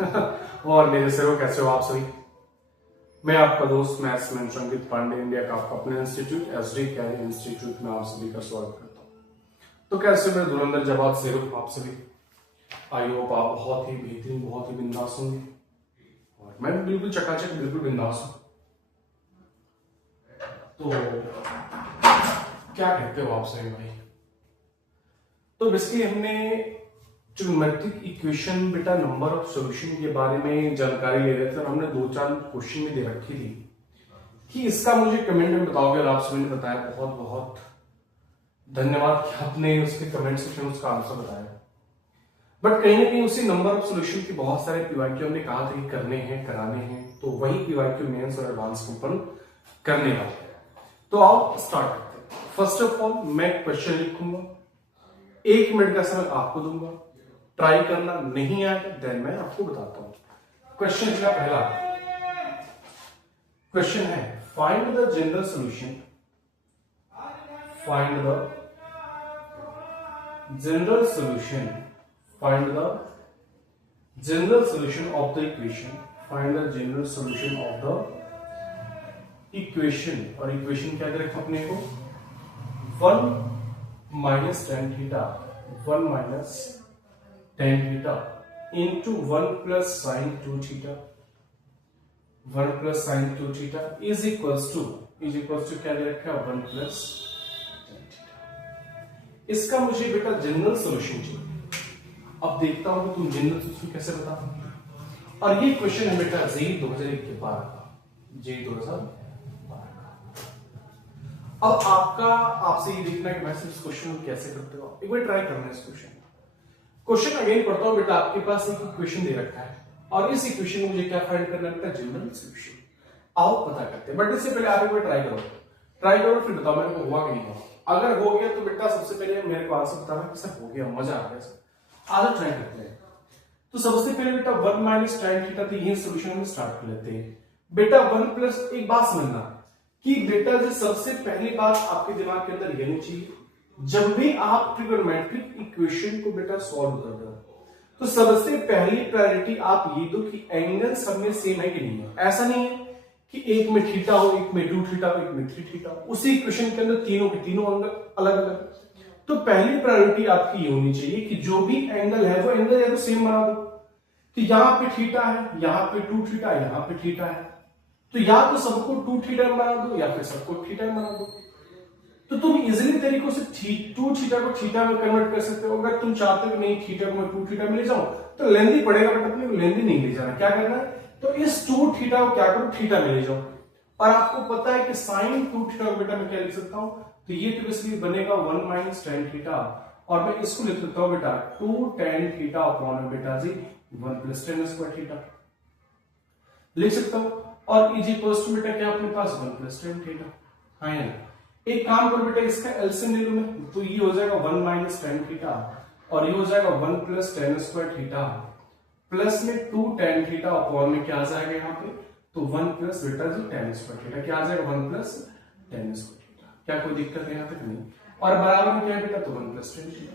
और मेरे से कैसे हो आप सभी। मैं आपका दोस्त मैथ्स में संगीत पांडे इंडिया का आपका अपने इंस्टीट्यूट एसडी कैरियर इंस्टीट्यूट में आप सभी का स्वागत करता हूँ। तो कैसे मैं धुरंधर जवाब से आप सभी, आई होप आप बहुत ही बेहतरीन, बहुत ही बिंदास होंगे और मैं भी बिल्कुल चकाचक, बिल्कुल बिंदास हूँ। तो क्या कहते हो आप सभी भाई। तो बेसिकली हमने ट्रिग्नोमेट्रिक इक्वेशन बेटा नंबर ऑफ सॉल्यूशन के बारे में जानकारी ले रहे थे और हमने 2-4 क्वेश्चन में दे रखी थी कि इसका मुझे कमेंट में बताओगे और आप सभी ने बताया, बहुत बहुत धन्यवाद कि आपने उसके कमेंट सेक्शन में उसका आंसर बताया। बट कहीं ना कहीं उसी नंबर ऑफ सॉल्यूशन के बहुत सारे पीवाईक्यू हमने कहा था कि करने हैं, कराने हैं, तो वही पीवाईक्यू मेंस और एडवांस के ऊपर करने वाले हैं। तो आओ स्टार्ट करते हैं। फर्स्ट ऑफ ऑल मैं क्वेश्चन लिखूंगा, 1 मिनट का समय आपको दूंगा, ट्राई करना, नहीं आया देन मैं आपको बताता हूं। क्वेश्चन का पहला क्वेश्चन है find the general solution, find the general solution, find the general solution of the equation, find the general solution of the equation. और इक्वेशन क्या करें अपने को 1 minus tan theta, 1 minus tan theta into 1 plus sin 2 theta, 1 plus sin 2 theta is equals to क्या दे रखा है 1 plus tan theta। इसका मुझे बेटा जनरल सॉल्यूशन चाहिए। अब देखता हूं कि तुम जनरल सॉल्यूशन कैसे बताओ। और ये क्वेश्चन है बेटा जेई 2001 के 12 का, जेई 2012 का। अब आपसे ये देखना है कि मैं इस क्वेश्चन को कैसे करते हो। एक बार ट्राई करना है इस क्वेश्चन अगेन पढ़ता हूं बेटा। आपके पास एक इक्वेशन दे रखा है और इस इक्वेशन में मुझे क्या फाइंड करना है, जनरल सॉल्यूशन। आओ पता करते हैं। बट इससे पहले आप एक बार ट्राई करो फिर बताओ मेरे को हुआ कि नहीं हुआ। अगर हो गया तो बेटा सबसे पहले मेरे को आंसर बताना कि सर हो गया, मजा आ गया सर। आधा ट्राई करते हैं। तो सबसे पहले बेटा 1 माइनस tan थीटा, तो ये सॉल्यूशन हम स्टार्ट कर लेते हैं। बेटा 1 प्लस, एक बात समझना कि बेटा जो सबसे पहली बात आपके दिमाग के अंदर ये चाहिए, जब भी आप ट्रिग्नोमेट्रिक इक्वेशन को बेटा सॉल्व कर रहे हो तो सबसे पहली प्रायोरिटी आप ये दो कि एंगल सब में सेम है कि नहीं है। ऐसा नहीं है कि एक में थीटा हो, एक में 2 थीटा हो, एक में 3 थीटा हो। उसी इक्वेशन के अंदर तीनों के तीनों एंगल अलग अलग। तो पहली प्रायोरिटी आपकी ये होनी चाहिए कि जो भी एंगल है वो एंगल या तो सेम बना दो। कि यहां पे थीटा है, यहां पे 2 थीटा, यहां पे थीटा है, तो या तो सबको 2 थीटा बना दो या फिर सबको थीटा बना दो। तो तुम इजिली तरीकों से 2 थीटा को थीटा में कन्वर्ट कर सकते हो। अगर तुम चाहते हो कि नहीं थीटा को मैं 2 थीटा में ले जाऊं तो लेंदी पड़ेगा, बट अपने को लेंदी नहीं ले जाना। क्या करना है, तो इस 2 थीटा को क्या करो, थीटा में ले जाओ। और आपको पता है कि साइन 2 थीटा को बेटा मैं क्या लिख सकता हूं, तो ये तो बेसिकली बनेगा 1 माइनस tan थीटा, और मैं इसको लिख सकता हूं बेटा 2 tan थीटा अपॉन बेटा जी 1 प्लस tan स्क्वायर थीटा लिख सकता हूं। और इज इक्वल्स टू बेटा क्या अपने पास 1 प्लस tan थीटा। हाँ या एक काम करो बेटा, इसका एलसीएम ले लो मैं, तो ये हो जाएगा 1 माइनस tan थीटा और ये हो जाएगा 1 plus tan square theta plus में 2 tan थीटा अपॉन में क्या आ जाएगा यहाँ पे, तो 1 प्लस बेटा जी tan स्क्वायर थीटा। क्या आ जाएगा 1 प्लस tan स्क्वायर थीटा। क्या कोई दिक्कत है यहाँ तक? नहीं। और बराबर में क्या है बेटा, तो 1 प्लस tan थीटा।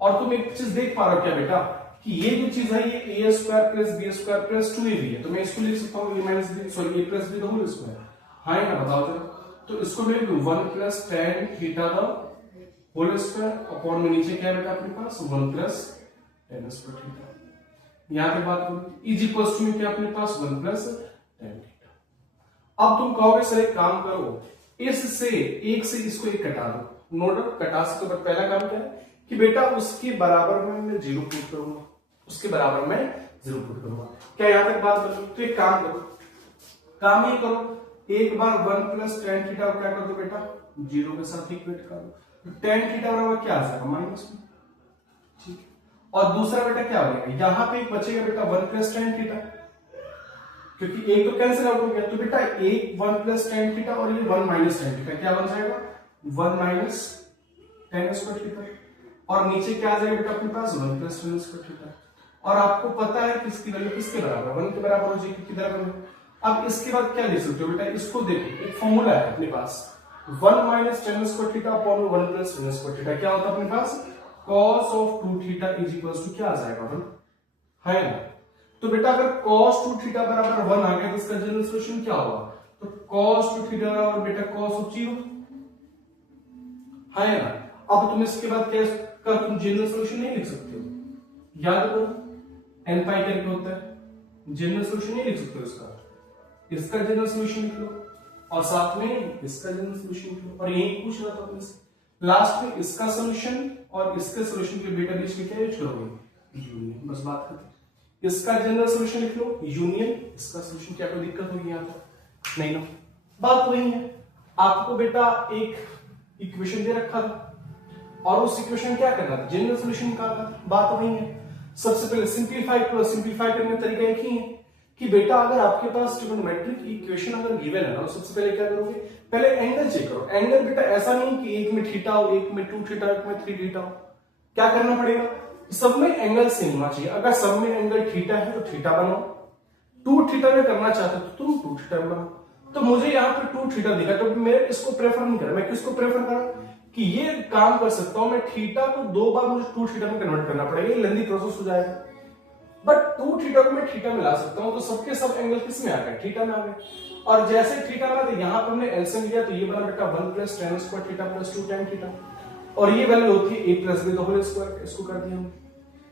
और तुम एक चीज देख पा रहे हो क्या बेटा कि ये जो चीज है ये a square plus b square plus 2ab है, तो मैं इसको लिख सकता हूँ a minus b, sorry a plus b whole square. हाँ ना, बताओ जरा। तो इसको मैं 1 plus tan theta the whole square upon में नीचे क्या बेटा अपने पास 1 प्लस tan स्क्वायर थीटा। यहां पे बात करो इज इक्वल्स टू में क्या अपने पास 1 प्लस tan थीटा। अब तुम कहोगे सर एक काम करो, इससे एक से इसको एक कटा दो। नो डाउट कटा सकते हो, बट पहला काम क्या है कि बेटा उसके बराबर में मैं 0 पुट करूंगा, उसके बराबर में 0 पुट करूंगा। क्या यहां तक बात कर लो? तो एक काम करो, काम ये करो, एक बार 1 प्लस tan थीटा को क्या कर दो बेटा 0 के साथ इक्वेट कर दो। तो tan थीटा बराबर क्या आ जाएगा माइनस में, ठीक है। और दूसरा बेटा क्या बनेगा, यहां पे एक बचेगा बेटा 1 प्लस tan थीटा, क्योंकि एक तो कैंसिल आउट हो गया। तो बेटा एक 1 प्लस tan थीटा और ये 1 माइनस tan थीटा क्या बन जाएगा 1 माइनस tan स्क्वायर थीटा। और नीचे क्या आ जाएगा बेटा अपने पास 1 प्लस tan स्क्वायर थीटा। और आपको पता है कि इसकी वैल्यू किसके बराबर 1 के बराबर हो जाएगी, किधर बनेगा। अब इसके बाद क्या लिख सकते हो बेटा, इसको देखो एक फॉर्मूला है अपने पास 1 minus tan square theta upon 1 plus tan square theta. क्या होता है अपने पास cos of 2 theta is equals to क्या आ जाएगा 1, है ना। तो बेटा अगर cos 2 थीटा बराबर 1 आ गया तो इसका जनरल सॉल्यूशन क्या होगा? तो cos 2 थीटा बराबर बेटा cos ऑफ 0 है ना। अब तुम इसके बाद क्या का तुम जनरल सॉल्यूशन नहीं लिख सकते हो, याद करो n पाई करके होता है, जनरल सॉल्यूशन नहीं लिख सकते हो इसका जनरल सॉल्यूशन लिख लो और साथ में इसका जनरल सॉल्यूशन लिख लो। और यही पूछ रहा था अपने से लास्ट में इसका सॉल्यूशन और इसके सॉल्यूशन के बेटा बीच में क्या यूज करोगे? यूनियन। बस बात खत्म। इसका जनरल सॉल्यूशन लिख लो यूनियन, इसका सॉल्यूशन। क्या कोई दिक्कत होगी यहाँ पर? नहीं ना, बात वही है। आपको बेटा एक इक्वेशन दे रखा था और उस इक्वेशन क्या करना था? जनरल सॉल्यूशन निकालना था। बात वही है। सबसे पहले सिंपलीफाई करो। सिंपलीफाई करने का तरीका एक ही है कि बेटा अगर आपके पास ट्रिग्नोमेट्रिक इक्वेशन अगर गिवन है ना, तो सबसे पहले क्या करोगे? पहले एंगल चेक करो। एंगल बेटा ऐसा नहीं कि एक में थीटा हो, एक में 2 थीटा, एक में 3 थीटा हो। क्या करना पड़ेगा? सब में एंगल सेम होना चाहिए। अगर सब में एंगल थीटा है तो थीटा बनाओ, 2 थीटा में करना चाहते हो तो तुम 2 थीटा बनाओ। तो मुझे यहाँ पे 2 थीटा दिखा तो मैं इसको प्रेफर नहीं करा। मैं किसको प्रेफर करा कि ये काम कर सकता हूं मैं, थीटा को 2 बार मुझे 2 थीटा में कन्वर्ट करना पड़ेगा, ये लेंथी प्रोसेस हो जाएगा। बट 2 थीटा को मैं थीटा में ला सकता हूं, तो सबके सब एंगल किस में आ गए? थीटा में आ गए। और जैसे थीटा में तो यहाँ पर हमने एलसीएम लिया तो ये बना बेटा 1 + tan square theta + 2 tan theta, और ये वैल्यू होती है a + b the whole square. इसको कर दिया हमने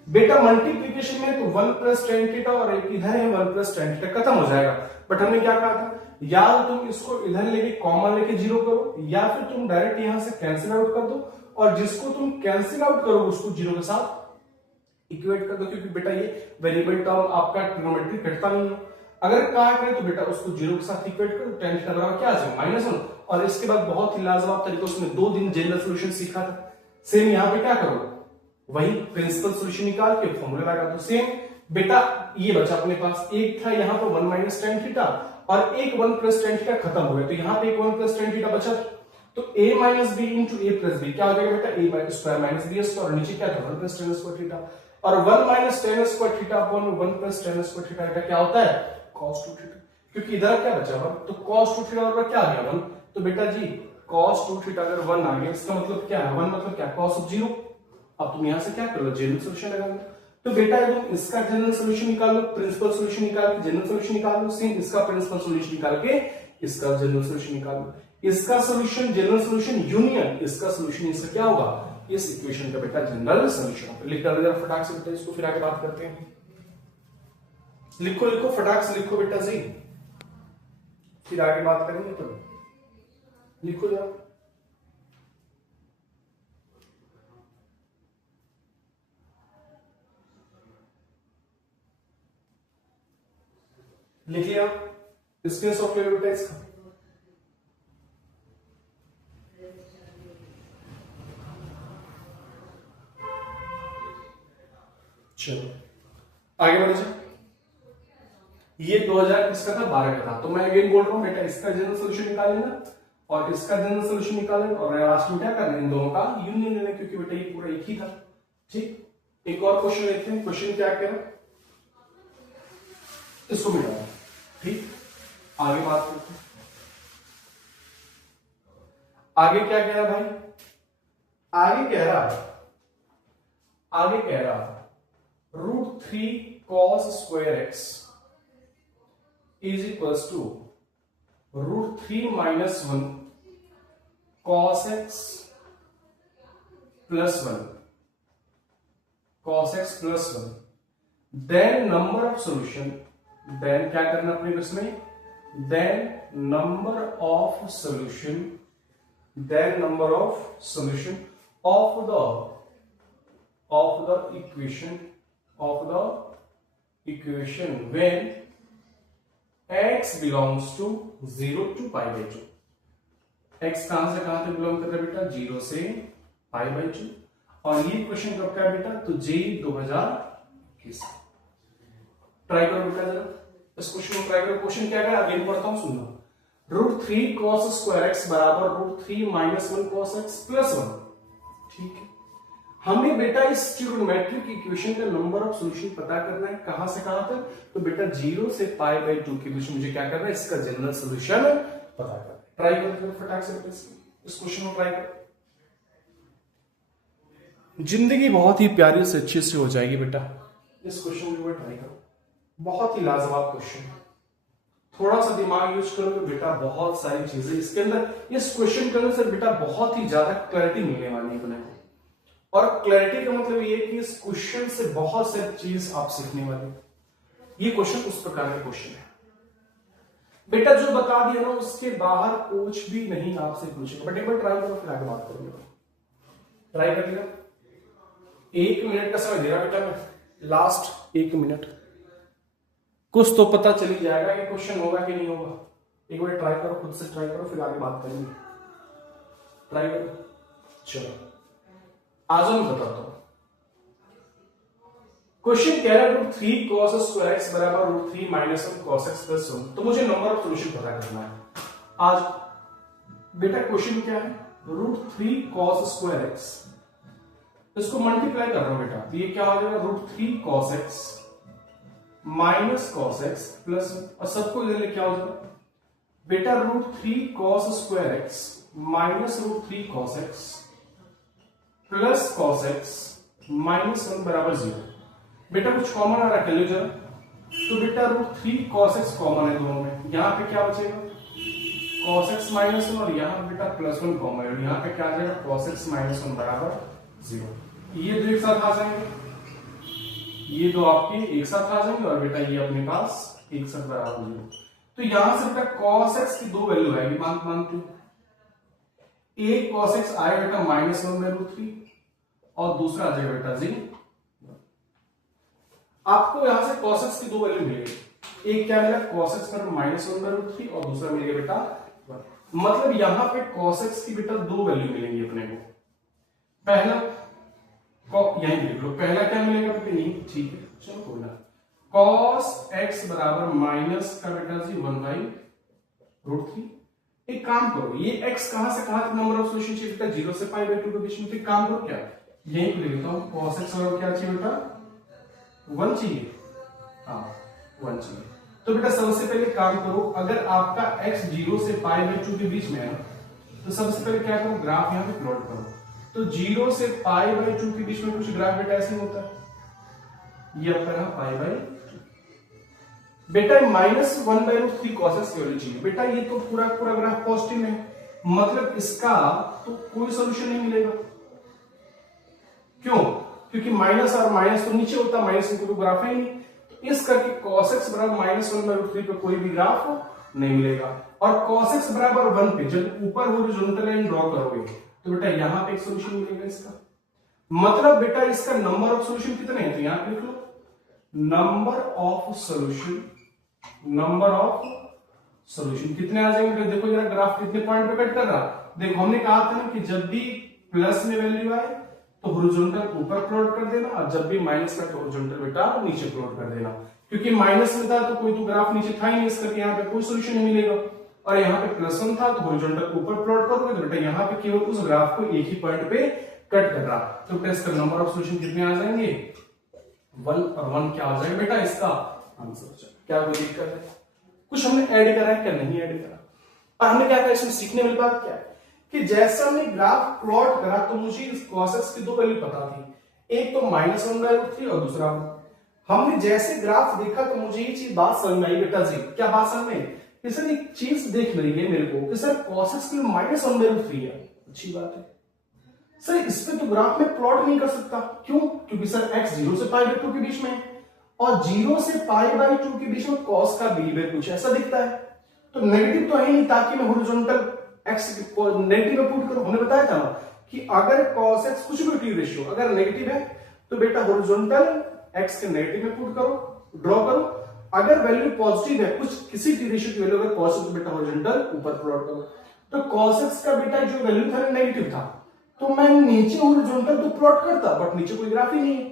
बेटा मल्टीप्लिकेशन में, तो 1 + tan थीटा और एक इधर है 1 + tan थीटा, खत्म हो जाएगा। बट हमने क्या कहा था? या तुम इसको इधर लेके कॉमन लेके 0 करो, या फिर तुम डायरेक्ट यहां से कैंसिल आउट कर दो, और जिसको तुम कैंसिल आउट करोगे उसको 0 के साथ इक्वेट कर दो, क्योंकि बेटा ये वेरिएबल टर्म आपका ट्रिग्नोमेट्री कटता नहीं है। अगर काट रहे तो बेटा उसको 0 के साथ इक्वेट करो, tan थीटा बराबर क्या आ जाएगा? -1। और इसके बाद बहुत ही लाजवाब तरीके से 2 दिन जनरल सॉल्यूशन सीखा था। सेम यहाँ पे क्या करो, वही प्रिंसिपल सॉल्यूशन निकाल के फॉर्मूला लगा दो। सेम बेटा ये बचा अपने पास, एक था यहाँ पर 1 - tan थीटा और एक 1 + tan थीटा खत्म हो गया, तो यहाँ पे एक 1 + tan थीटा बचा। तो a - b * a + b क्या हो जाएगा बेटा? a² - b² और नीचे क्या था? 1 + tan स्क्वायर थीटा। और 1 - tan square theta upon 1 + tan square theta का क्या होता है? cos 2 theta. क्योंकि इधर क्या बचा 1, तो cos 2 थीटा बराबर क्या आ गया? 1। तो बेटा जी cos 2 थीटा अगर 1 आ गया, इसका मतलब क्या है? 1 मतलब क्या? cos of 0। अब तुम यहां से क्या कर लो? जनरल सॉल्यूशन लगा लो। तो बेटा तुम इसका जनरल सॉल्यूशन निकाल लो, प्रिंसिपल सॉल्यूशन निकाल के जनरल सॉल्यूशन निकाल लो, सेम इसका प्रिंसिपल सॉल्यूशन निकाल के इसका जनरल सॉल्यूशन निकाल लो। इसका सॉल्यूशन जनरल सॉल्यूशन यूनियन, इसका सॉल्यूशन इसका क्या होगा? इस इक्वेशन का बेटा जनरल सॉल्यूशन होगा। लिख कर जरा फटाक से बेटा इसको, फिर आगे बात करते हैं। लिखो लिखो फटाक से लिखो बेटा जी, फिर आगे बात करेंगे। तो लिखो जरा। लिख लिया? स्क्रीनशॉट ले लो बेटा इसका। चलो आगे बढ़ जाए। ये 2000 इसका था, 12 का था। तो मैं अगेन बोल रहा हूं बेटा, इसका जनरल सॉल्यूशन निकाल लेना और इसका जनरल सॉल्यूशन निकाल लेना, और लास्ट में क्या करना? इन दोनों का यूनियन लेना, क्योंकि बेटा ये पूरा एक ही था। ठीक, एक और क्वेश्चन लेते हैं। क्वेश्चन क्या कह रहा है? इसको मिटा। ठीक, आगे बात करते हैं। आगे क्या कह रहा भाई? आगे कह रहा √3 cos square x is equals to √3 - 1 cos x plus 1 cos x plus 1। then number of solution, then क्या करना अपने इसमें? then number of solution of the equation when x belongs to 0 to π/2। x कहां से कहां तक बिलोंग कर रहा है बेटा? 0 से π/2। और ये क्वेश्चन कब का है बेटा? तो JEE 2021। ट्राई करो बेटा जरा इस क्वेश्चन को, ट्राई करो। क्वेश्चन क्या है? अगेन पढ़ता हूं, सुनना। √3 cos square x बराबर √3 - 1 cos x plus 1। ठीक है, हमें बेटा इस ट्रिग्नोमेट्रिक इक्वेशन का नंबर ऑफ सॉल्यूशन पता करना है। कहां से कहां तक? तो बेटा 0 से π/2 के बीच मुझे क्या करना है? इसका जनरल सॉल्यूशन पता करना है। ट्राई करो फटाक से इस क्वेश्चन को ट्राई करो। जिंदगी बहुत ही प्यारी से अच्छे से हो जाएगी बेटा। इस क्वेश्चन को ट्राई करो। बहुत ही लाजवाब क्वेश्चन है, थोड़ा सा दिमाग यूज करोगे बेटा बहुत सारी चीजें इसके अंदर, इस क्वेश्चन के अंदर बेटा बहुत ही ज्यादा क्लैरिटी मिलने वाली है अपने को। और क्लैरिटी का मतलब ये है कि इस क्वेश्चन से बहुत सारी चीज आप सीखने वाले। ये क्वेश्चन उस प्रकार का क्वेश्चन है बेटा, जो बता दिया ना उसके बाहर कुछ भी नहीं आपसे पूछेगा, बट एक बार ट्राई करो फिर आगे बात करेंगे। ट्राई कर लिया, 1 मिनट का समय दे रहा बेटा मैं, लास्ट 1 मिनट, कुछ तो पता चली जाएगा कि क्वेश्चन होगा कि नहीं होगा। एक बार ट्राई करो, खुद से ट्राई करो, फिर आगे बात करेंगे। ट्राई करो, चलो आज मैं बताता हूं। क्वेश्चन कह रहा है √3 cos स्क्वायर एक्स बराबर √3 माइनस 1 cos x प्लस 1। तो मुझे नंबर ऑफ सॉल्यूशन पता करना है आज बेटा। क्वेश्चन क्या है, √3 cos स्क्वायर एक्स, इसको मल्टीप्लाई कर रहा हूं बेटा, तो ये क्या हो जाएगा √3 cos x minus cos x plus 1, और सबको इधर ले क्या हो जाएगा बेटा √3 cos square x minus √3 cos x plus cos x minus 1 बराबर 0। बेटा कुछ कॉमन आ रहा है, जरा तो बेटा √3 cos x कॉमन है दोनों में, यहां पे क्या बचेगा cos x माइनस 1, और यहां बेटा प्लस 1 कॉमन है, यहां पे क्या आ जाएगा cos x माइनस 1 बराबर 0। ये दो एक साथ आ जाएंगे, ये दो आपके एक साथ आ जाएंगे, और बेटा ये अपने पास एक साथ बराबर 0। तो यहां से बेटा cos x की दो वैल्यू आएगी, मानते एक cos x आएगा बेटा -1/√3 और दूसरा आ जाएगा बेटा 0। आपको यहां से cos x की दो वैल्यू मिलेगी, एक क्या मिला cos x पर -1/√3 और दूसरा मिलेगा बेटा 1। मतलब यहां पे cos x की बेटा दो वैल्यू मिलेंगी अपने को। पहला यहीं लिख लो, पहला क्या मिलेगा बेटा नहीं, ठीक है चलो कोई ना, cos x बराबर माइनस का बेटा जी 1/√3। एक काम करो, ये x कहां से कहां तक नंबर ऑफ सॉल्यूशन चाहिए बेटा, 0 से π/2 के बीच में। तो काम करो क्या, यहीं पे लिख देता हूं, cos x बराबर क्या चाहिए बेटा 1 चाहिए, हाँ 1 चाहिए। तो बेटा सबसे पहले काम करो, अगर आपका x 0 से π/2 के बीच में है तो सबसे पहले क्या करो, ग्राफ यहां पे प्लॉट करो। तो 0 से π/2 के बीच में कुछ ग्राफ बेटा ऐसे होता है, ये आपका रहा π/2। बेटा -1/√3 cos x की वैल्यू चाहिए बेटा, ये तो पूरा पूरा ग्राफ पॉजिटिव है, मतलब इसका तो कोई सॉल्यूशन नहीं मिलेगा। क्यों, क्योंकि माइनस और माइनस तो नीचे होता, माइनस में कोई ग्राफ है नहीं, तो इस करके cos x बराबर -1/√3 पे कोई भी ग्राफ नहीं मिलेगा। और cos x बराबर 1 पे जब ऊपर हॉरिजॉन्टल लाइन ड्रॉ करोगे तो बेटा यहां पे एक सॉल्यूशन मिलेगा इसका। मतलब बेटा इसका नंबर ऑफ सॉल्यूशन कितने हैं, तो यहां पे लिख लो number of solution, number of solution कितने आ जाएंगे। देखो जरा ग्राफ कितने पॉइंट पे कट कर रहा, देखो हमने कहा था ना कि जब भी प्लस में वैल्यू आए तो हॉरिजॉन्टल ऊपर प्लॉट कर देना, और जब भी माइनस का तो हॉरिजॉन्टल बेटा नीचे प्लॉट कर देना। क्योंकि माइनस में था तो कोई तो ग्राफ नीचे था ही नहीं, इसका यहाँ पे कोई सॉल्यूशन नहीं मिलेगा। और यहाँ पे +1 था तो हॉरिजॉन्टल ऊपर प्लॉट करोगे तो बेटा यहाँ पे केवल उस ग्राफ को एक ही पॉइंट पे कट कर रहा, तो टेस्ट का नंबर ऑफ सॉल्यूशन कितने आ जाएंगे 1, और 1 क्या आ जाएगा बेटा इसका आंसर। क्या कोई दिक्कत है, कुछ हमने ऐड करा है क्या, नहीं ऐड करा। और हमने क्या करा, इसमें सीखने वाली बात क्या है कि जैसा हमने ग्राफ प्लॉट करा तो मुझे इस cos x की दो वैल्यू पता थी, एक तो -1/√3 और दूसरा 1। हमने जैसे ग्राफ देखा तो मुझे ये चीज बात समझ में आई बेटा जी, क्या बात समझ में कि सर एक चीज देख मिल गई मेरे को कि सर cos x की -1/√3 है, अच्छी बात है सर, इस पे तो ग्राफ में प्लॉट नहीं कर सकता। क्यों, क्योंकि सर x 0 से π/2 के बीच में है और 0 से π/2 के बीच में cos का बिहेवियर कुछ ऐसा दिखता है, तो नेगेटिव तो है नहीं, ताकि मैं हॉरिजॉन्टल x को नेगेटिव में पुट करूं। हमने बताया था कि अगर cos x कुछ भी टी रेशियो अगर नेगेटिव है तो बेटा हॉरिजॉन्टल x के नेगेटिव में पुट करो, ड्रॉ करो। अगर वैल्यू पॉजिटिव है, कुछ किसी टी रेशियो की वैल्यू अगर पॉजिटिव तो बेटा हॉरिजॉन्टल ऊपर प्लॉट करो। तो cos x का बेटा जो वैल्यू था नेगेटिव था, तो मैं नीचे हॉरिजॉन्टल तो प्लॉट करता, बट नीचे कोई ग्राफ ही नहीं है,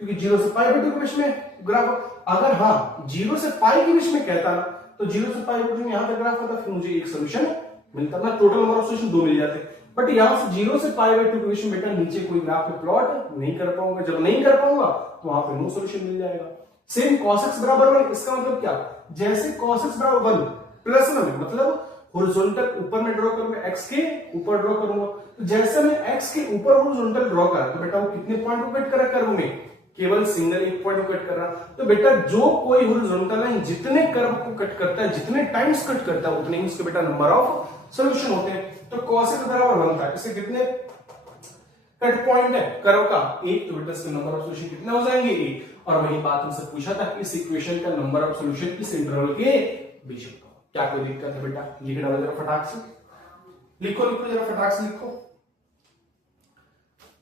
क्योंकि 0 से π/2 के बीच में ग्राफ। अगर हाँ 0 से π के बीच में कहता तो 0 से π/2 में यहां तक ग्राफ होता, फिर मुझे एक सोल्यूशन मिलता ना, टोटल नंबर ऑफ सॉल्यूशन 2 मिल जाते। बट यहां से 0 से π/2 के बीच में बेटा नीचे कोई ग्राफ पे प्लॉट नहीं कर पाऊंगा, जब नहीं कर पाऊंगा तो वहां पे नो सॉल्यूशन मिल जाएगा। सेम cos x बराबर 1, इसका मतलब क्या, जैसे cos x बराबर 1 प्लस 1 मतलब हॉरिजॉन्टल ऊपर में ड्रॉ करूंगा, x के ऊपर ड्रॉ करूंगा, तो जैसे मैं x के ऊपर हॉरिजॉन्टल ड्रॉ करा तो बेटा वो कितने पॉइंट पे कट करा कर्व में, केवल सिंगल एक पॉइंट को कट कर रहा। तो बेटा जो कोई हॉरिजॉन्टल लाइन जितने कर्व को कट करता है, जितने टाइम्स कट करता है, उतने ही उसके बेटा नंबर ऑफ सॉल्यूशन होते हैं। तो cos x बराबर 1 था, इससे कितने कट पॉइंट है कर्व का? एक। तो बेटा इसके नंबर ऑफ सॉल्यूशन कितने हो जाएंगे? एक। और वही बात हमसे पूछा था, इस इक्वेशन का नंबर ऑफ सॉल्यूशन इस इंटरवल के बीच में। क्या कोई दिक्कत है बेटा? लिख डालो जरा फटाक से, लिखो लिखो जरा फटाक से लिखो,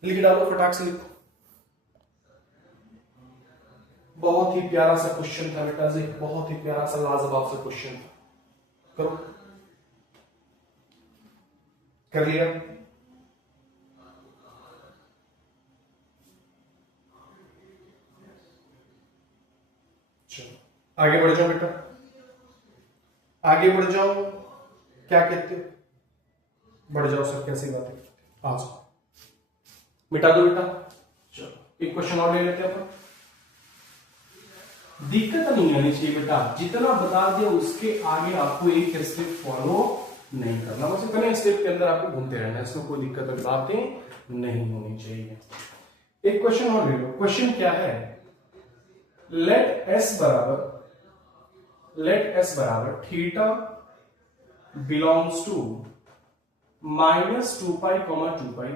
लिख डालो फटाक से लिखो। बहुत ही प्यारा सा क्वेश्चन था बेटा जी, बहुत ही प्यारा सा लाजवाब सा क्वेश्चन था। करो, कर लिया? चलो आगे बढ़ जाओ बेटा, आगे बढ़ जाओ। क्या कहते हो? बढ़ जाओ सर, कैसी बात है? आ जाओ, मिटा दो बेटा। चलो एक क्वेश्चन और ले लेते हैं अपन। दिक्कत नहीं आनी चाहिए बेटा, जितना बता दिया उसके आगे आपको एक स्टेप फॉलो नहीं करना, बस इतने स्टेप के अंदर आपको घूमते रहना है, इसमें कोई दिक्कत वाली बातें नहीं होनी चाहिए। एक क्वेश्चन और ले लो। क्वेश्चन क्या है? लेट एस बराबर theta belongs to -2 pi, 2 pi,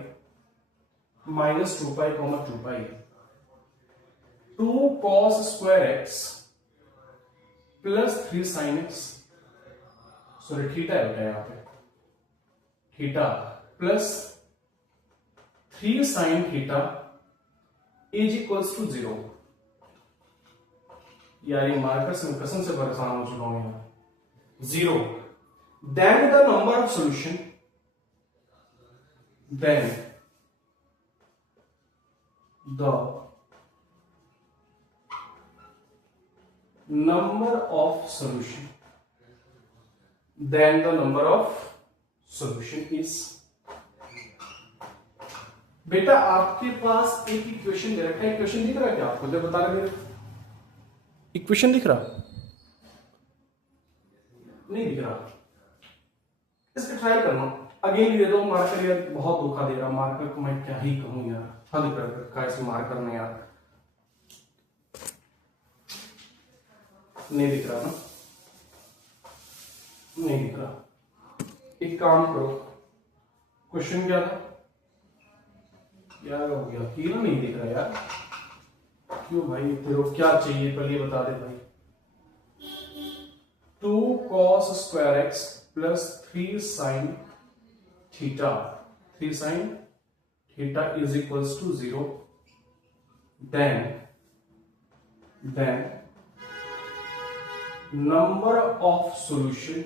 -2 pi, 2 pi, 2 cos square x plus 3 sin x, sorry theta है यहां पे, theta plus 3 sin theta is equals to 0। यार ये मार्कर से मैं कसम से परेशान हो चुका हूं यार। 0 then the number of solution, then the number of solution, then the number of solution is। बेटा आपके पास एक इक्वेशन दे रखा है, इक्वेशन दिख रहा है क्या आपको? तो बता रहे मेरे इक्वेशन दिख रहा? नहीं दिख रहा? इसका ट्राई करना, अगेन दे दो मार्कर। यार बहुत धोखा दे रहा मार्कर को, मैं क्या ही कहूं यार, हद कर रखा है इस मार्कर ने यार। नहीं दिख रहा ना? नहीं दिख रहा। एक काम करो, क्वेश्चन क्या था? क्या हो गया? क्यों नहीं दिख रहा यार? क्यों भाई तेरे को क्या चाहिए पहले ये बता दे भाई। 2 cos square x plus 3 sin theta, 3 sin theta is equals to 0, then number of solution,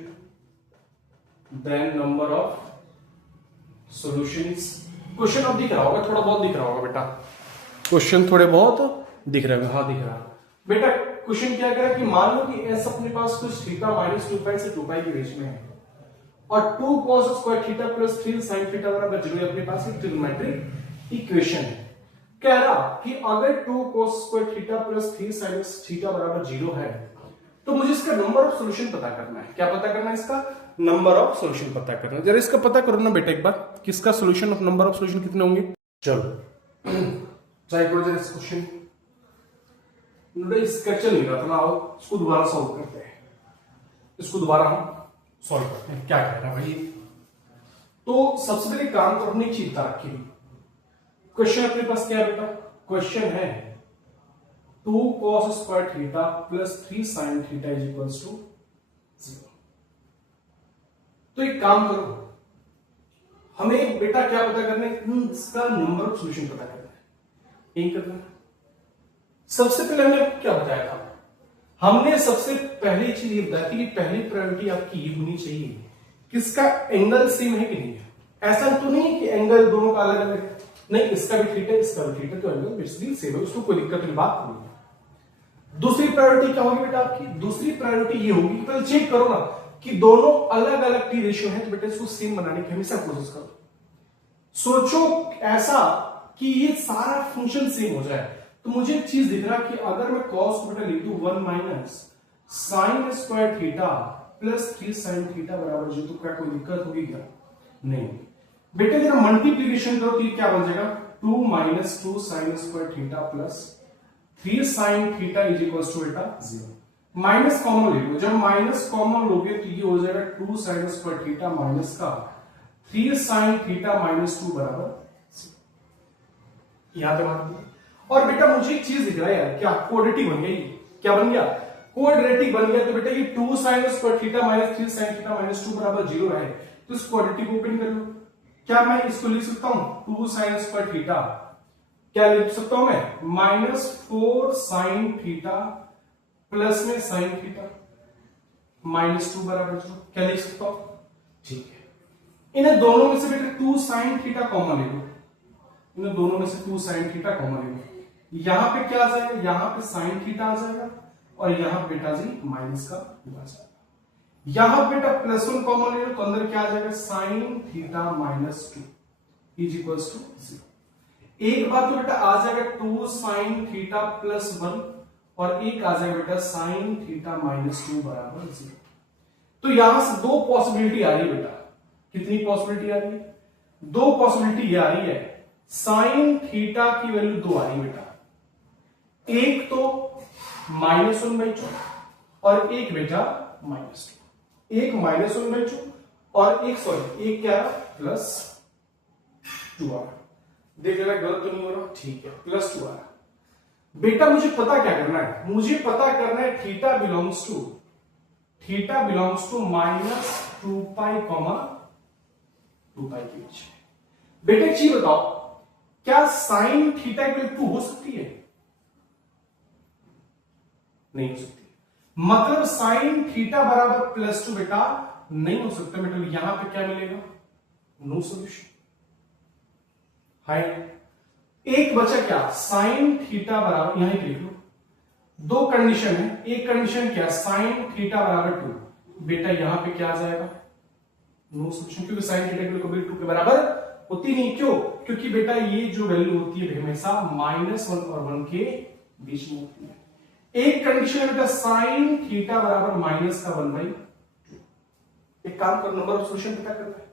then number of solution is। Question अब दिख रहा होगा, थोड़ा बहुत दिख रहा होगा बेटा, क्वेश्चन थोड़े बहुत दिख रहे होंगे। हाँ दिख रहा है बेटा। क्वेश्चन क्या कह रहा है कि मान लो कि एस अपने पास कुछ थीटा -2 पाई से 2 पाई के बीच में है, और 2 cos square theta plus 3 sin theta बराबर 0 अपने पास एक ट्रिग्नोमेट्रिक इक्वेशन है। कह रहा कि अगर 2 cos square theta plus 3 sin theta बराबर 0 है, तो मुझे इसका नंबर ऑफ सॉल्यूशन पता करना है। क्या पता करना है? इसका नंबर ऑफ सॉल्यूशन पता करना है। जरा इसका पता करो ना बेटा एक बार, किसका solution of number of solution कितने होंगे? चलो ट्राई करो जरा इस क्वेश्चन। इसका चल नहीं रहा था ना, आओ इसको दोबारा सॉल्व करते हैं, इसको दोबारा हम सॉल्व करते हैं। क्या कह रहा है भाई? तो सबसे पहले काम तो अपनी चिंता रखी। क्वेश्चन अपने पास क्या है बेटा? क्वेश्चन है 2 cos square theta plus 3 sin theta is equals to 0। तो एक काम करो, हमें बेटा क्या पता करना है? इसका नंबर ऑफ सॉल्यूशन पता करना है। यही करना है। सबसे पहले हमने क्या बताया था? हमने सबसे पहली चीज ये बताई थी कि पहली प्रायोरिटी आपकी ये होनी चाहिए किसका एंगल सेम है कि नहीं है। ऐसा तो नहीं है कि एंगल दोनों का अलग अलग है, नहीं, इसका भी थीटा इसका भी थीटा, तो एंगल बेसिकली सेम है, उसको कोई दिक्कत की बात नहीं है। दूसरी प्रायोरिटी क्या होगी बेटा आपकी? दूसरी प्रायोरिटी ये होगी कि पहले चेक करो ना कि दोनों अलग अलग टी रेशियो है, तो बेटा इसको सेम बनाने की हमेशा कोशिश करो। सोचो ऐसा कि ये सारा फंक्शन सेम हो जाए। तो मुझे एक चीज दिख रहा कि अगर मैं cos को बेटा लिख दूं 1 minus sign square theta plus 3 sin theta बराबर 0, तो क्या कोई दिक्कत होगी क्या? नहीं बेटा। जरा मल्टीप्लीकेशन करो तो ये क्या बन जाएगा? 2 minus 2 sine square theta plus 3 sin theta is equal to बेटा 0। माइनस कॉमन ले लो, जब माइनस कॉमन लोगे तो ये हो जाएगा 2 sin स्क्वायर थीटा माइनस का 3 sin थीटा माइनस 2 बराबर 0। यहां पे बात। और बेटा मुझे एक चीज दिख रहा है यार, क्या क्वाड्रेटिक बन गया? ये क्या बन गया? क्वाड्रेटिक बन गया। तो बेटा ये 2 sin square theta minus 3 sin theta minus 2 बराबर 0 है, तो इस क्वाड्रेटिक को ओपन कर लो। क्या मैं इसको लिख सकता हूं 2 sin स्क्वायर थीटा, क्या लिख सकता हूं मैं माइनस 4 sin थीटा प्लस में sin थीटा माइनस 2 बराबर 0, क्या लिख सकता हूं? ठीक है। इन्हें दोनों में से बेटा 2 sin थीटा कॉमन ले लो, इन्हें दोनों में से 2 sin थीटा कॉमन ले लो। यहां पे क्या आ जाएगा? यहां पे sin थीटा आ जाएगा और यहां बेटा जी माइनस का 2 आ जाएगा। यहां बेटा प्लस 1 कॉमन ले लो तो अंदर क्या आ जाएगा? sin theta minus 2 is equals to 0। एक बात तो बेटा आ जाएगा 2 sin थीटा प्लस 1 और एक आ जाएगा बेटा sin थीटा माइनस 2 बराबर 0। तो यहां से दो पॉसिबिलिटी आ रही है बेटा। कितनी पॉसिबिलिटी आ रही है? दो पॉसिबिलिटी ये आ रही है, sin थीटा की वैल्यू 2 आ रही है बेटा। एक तो -1/2 और एक बेटा -2। एक -1/2 और एक सॉरी एक क्या +2 आ रहा। देख लेना गलत तो नहीं हो रहा? ठीक है, +2 आ रहा। बेटा मुझे पता क्या करना है? मुझे पता करना है थीटा बिलोंग्स टू -2 पाई, 2 पाई के बीच में। बेटा एक चीज बताओ, क्या साइन थीटा की वैल्यू 2 हो सकती है? नहीं हो सकती। मतलब साइन थीटा बराबर +2 बेटा नहीं हो सकता। मतलब यहां पे क्या मिलेगा? No solution. हाय, एक बचा क्या? साइन थीटा बराबर, यहां पे लिख लो। दो कंडीशन है, एक कंडीशन क्या? साइन थीटा बराबर 2। बेटा यहां पे क्या आ जाएगा? नो सॉल्यूशन, क्योंकि साइन थीटा की वैल्यू कभी 2 के बराबर होती नहीं। क्यों? क्योंकि बेटा ये जो वैल्यू होती है हमेशा -1 और 1 के बीच में होती है। एक कंडीशन है बेटा साइन थीटा बराबर माइनस का 1/2। एक काम करो, नंबर ऑफ सॉल्यूशन पता करना है,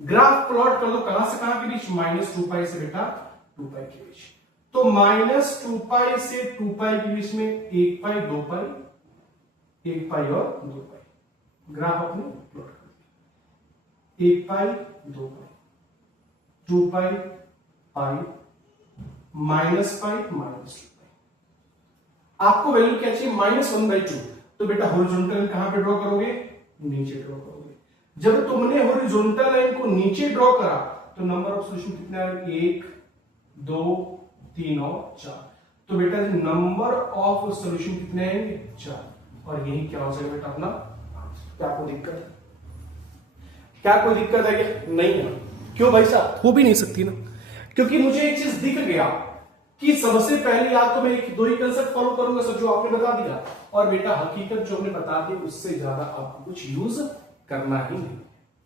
ग्राफ प्लॉट कर लो। कहां से कहां के बीच? -2 पाई से बेटा 2 पाई के बीच। तो -2 पाई से 2 पाई के बीच में 1 पाई 2 पाई, 1 पाई और 2 पाई। ग्राफ अपने प्लॉट कर दिया। 1 पाई 2 पाई, 2 पाई पाई, -पाई -2 पाई। आपको वैल्यू क्या चाहिए? -1/2। तो बेटा हॉरिजॉन्टल कहां पे ड्रॉ करोगे? नीचे ड्रॉ करोगे। जब तुमने हॉरिजॉन्टल लाइन को नीचे ड्रॉ करा तो नंबर ऑफ सॉल्यूशन कितने आएंगे? 1 2 3 और 4। तो बेटा नंबर ऑफ सॉल्यूशन कितने आएंगे? 4। और यही क्या हो जाएगा बेटा अपना? क्या कोई दिक्कत है? क्या कोई दिक्कत है क्या? नहीं है। क्यों भाई साहब? हो भी नहीं सकती ना, क्योंकि मुझे एक चीज दिख गया कि सबसे पहले या तो मैं एक दो ही कंसेप्ट फॉलो करूंगा सर जो आपने बता दिया, और बेटा हकीकत जो हमने बता दी उससे ज्यादा आपको कुछ यूज करना ही नहीं।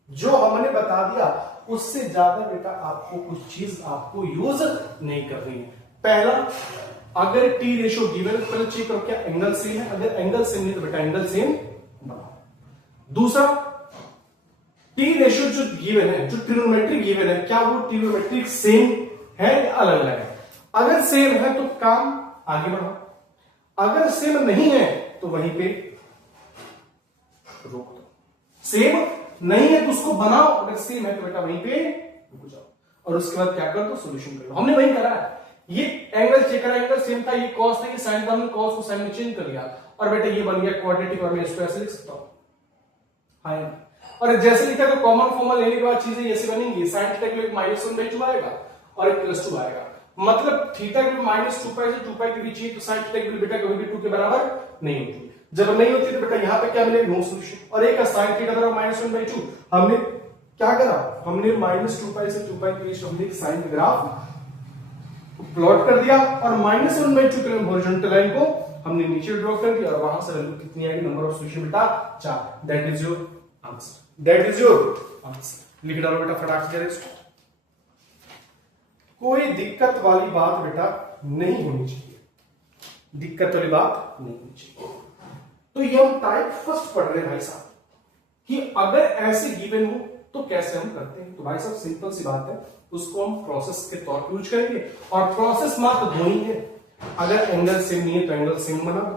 जो हमने बता दिया उससे ज्यादा बेटा आपको कुछ चीज आपको यूज नहीं करनी है। पहला, अगर टी रेशियो गिवन, पहले चेक करो क्या एंगल सेम है। अगर एंगल सेम नहीं तो बेटा एंगल सेम बनाओ। दूसरा, टी रेशियो जो गिवन है, जो ट्रिग्नोमेट्रिक गिवन है, क्या वो ट्रिग्नोमेट्रिक सेम है या अलग अलग है? अगर सेम है तो काम आगे बढ़ाओ, अगर सेम नहीं है तो वहीं पे रोक दो। सेम नहीं है तो उसको बनाओ, अगर सेम है तो बेटा वहीं पे रुक जाओ और उसके बाद क्या कर दो? सॉल्यूशन कर लो। हमने वही करा है। ये एंगल चेक करा, एंगल सेम था, ये कॉस था, ये साइन था, हमने कॉस को साइन में चेंज कर लिया और बेटा ये बन गया क्वाड्रेटिक। और मैं इसको ऐसे लिख सकता हूं, हाँ। और जैसे लिखा तो कॉमन फॉर्मूला लेने के बाद चीजें ऐसे बनेंगी। साइन थीटा के लिए -1/2 आएगा और एक +2 आएगा। मतलब थीटा के -2 पाई से 2 पाई के बीच है, तो साइन थीटा की बेटा कभी भी 2 के बराबर नहीं होती। जब नहीं होती तो बेटा यहां पे क्या मिलेगा? No solution. और एक साइन थीटा बराबर -1/2, हमने क्या करा? हमने -2 पाई से 2 पाई के बीच हमने एक साइन ग्राफ प्लॉट कर दिया और -1/2 के हॉरिजॉन्टल लाइन को हमने नीचे ड्रॉ कर दिया और वहां से वैल्यू कितनी आएगी? नंबर ऑफ सॉल्यूशन बेटा 4। That is your answer. That is your answer. लिख डालो बेटा फटाक से रेस्ट। कोई दिक्कत वाली बात बेटा नहीं होनी चाहिए, दिक्कत वाली बात नहीं होनी चाहिए। तो ये हम टाइप फर्स्ट पढ़ रहे हैं भाई साहब, कि अगर ऐसे गिवन हो तो कैसे हम करते हैं। तो भाई साहब सिंपल सी बात है, उसको हम प्रोसेस के तौर पर यूज करेंगे और प्रोसेस मात्र दो ही है। अगर एंगल सेम नहीं है तो एंगल सेम बनाओ,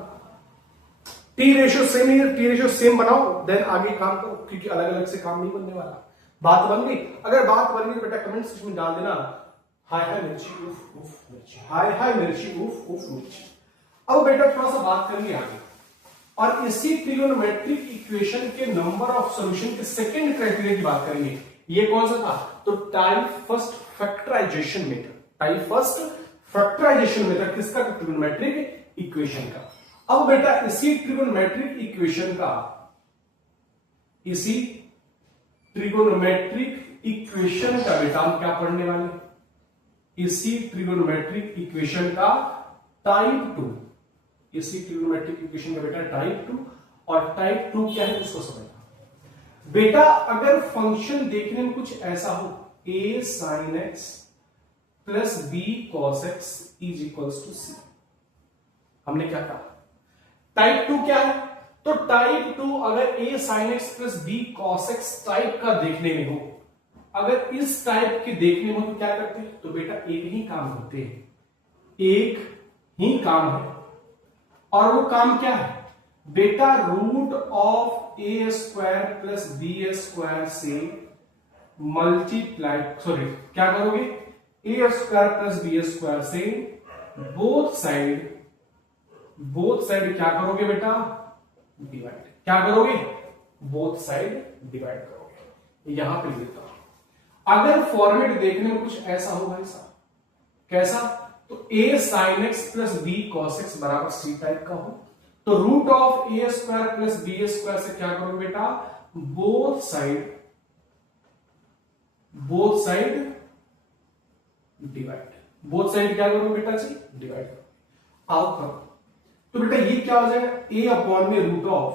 टी रेशियो सेम नहीं है, टी रेशियो सेम बनाओ, देन आगे काम करो, क्योंकि अलग अलग से काम नहीं बनने वाला। बात बन गई? अगर बात बन गई तो बेटा कमेंट सेक्शन में डाल देना हाय हाय मिर्ची उफ उफ मिर्ची, हाय हाय मिर्ची उफ उफ मिर्ची। अब बेटा थोड़ा सा बात करेंगे आगे, और इसी ट्रिगोनोमेट्रिक इक्वेशन के नंबर ऑफ सॉल्यूशन के सेकंड क्राइटेरिया की बात करेंगे। ये कौन सा था? तो type first factorization method, type first factorization method किसका? ट्रिगोनोमेट्रिक इक्वेशन का। अब बेटा इसी ट्रिगोनोमेट्रिक इक्वेशन का, इसी ट्रिगोनोमेट्रिक इक्वेशन का बेटा हम क्या पढ़ने वाले? इसी ट्रिगोनोमेट्रिक इक्वेशन का टाइप 2, इसी ट्रिगोनोमेट्रिक इक्वेशन का बेटा टाइप 2, और टाइप 2 क्या है उसको समझना बेटा। अगर फंक्शन देखने में कुछ ऐसा हो, a sin x plus b cos x is equals to c, हमने क्या कहा? टाइप 2 क्या है? तो टाइप 2 अगर a sin x plus b cos x type का देखने में हो, अगर इस टाइप के देखने में हो तो क्या करते हैं? तो बेटा एक ही काम करते हैं, एक ही काम है, और वो काम क्या है बेटा? Root of A square plus B square से मल्टीप्लाई, सॉरी क्या करोगे? A square plus B square से बोथ साइड क्या करोगे बेटा? डिवाइड। क्या करोगे? बोथ साइड डिवाइड करोगे। यहां पे लिखता हूं, अगर फॉर्मेट देखने में कुछ ऐसा हो भाई साहब, कैसा? तो a sin x plus b cos x बराबर c टाइप का हो, तो root of A square plus B square से क्या करोगे बेटा? Both side divide, both side क्या करोगे बेटा जी? डिवाइड करो। आओ करो, तो बेटा ये क्या हो जाएगा? a अपॉन में root of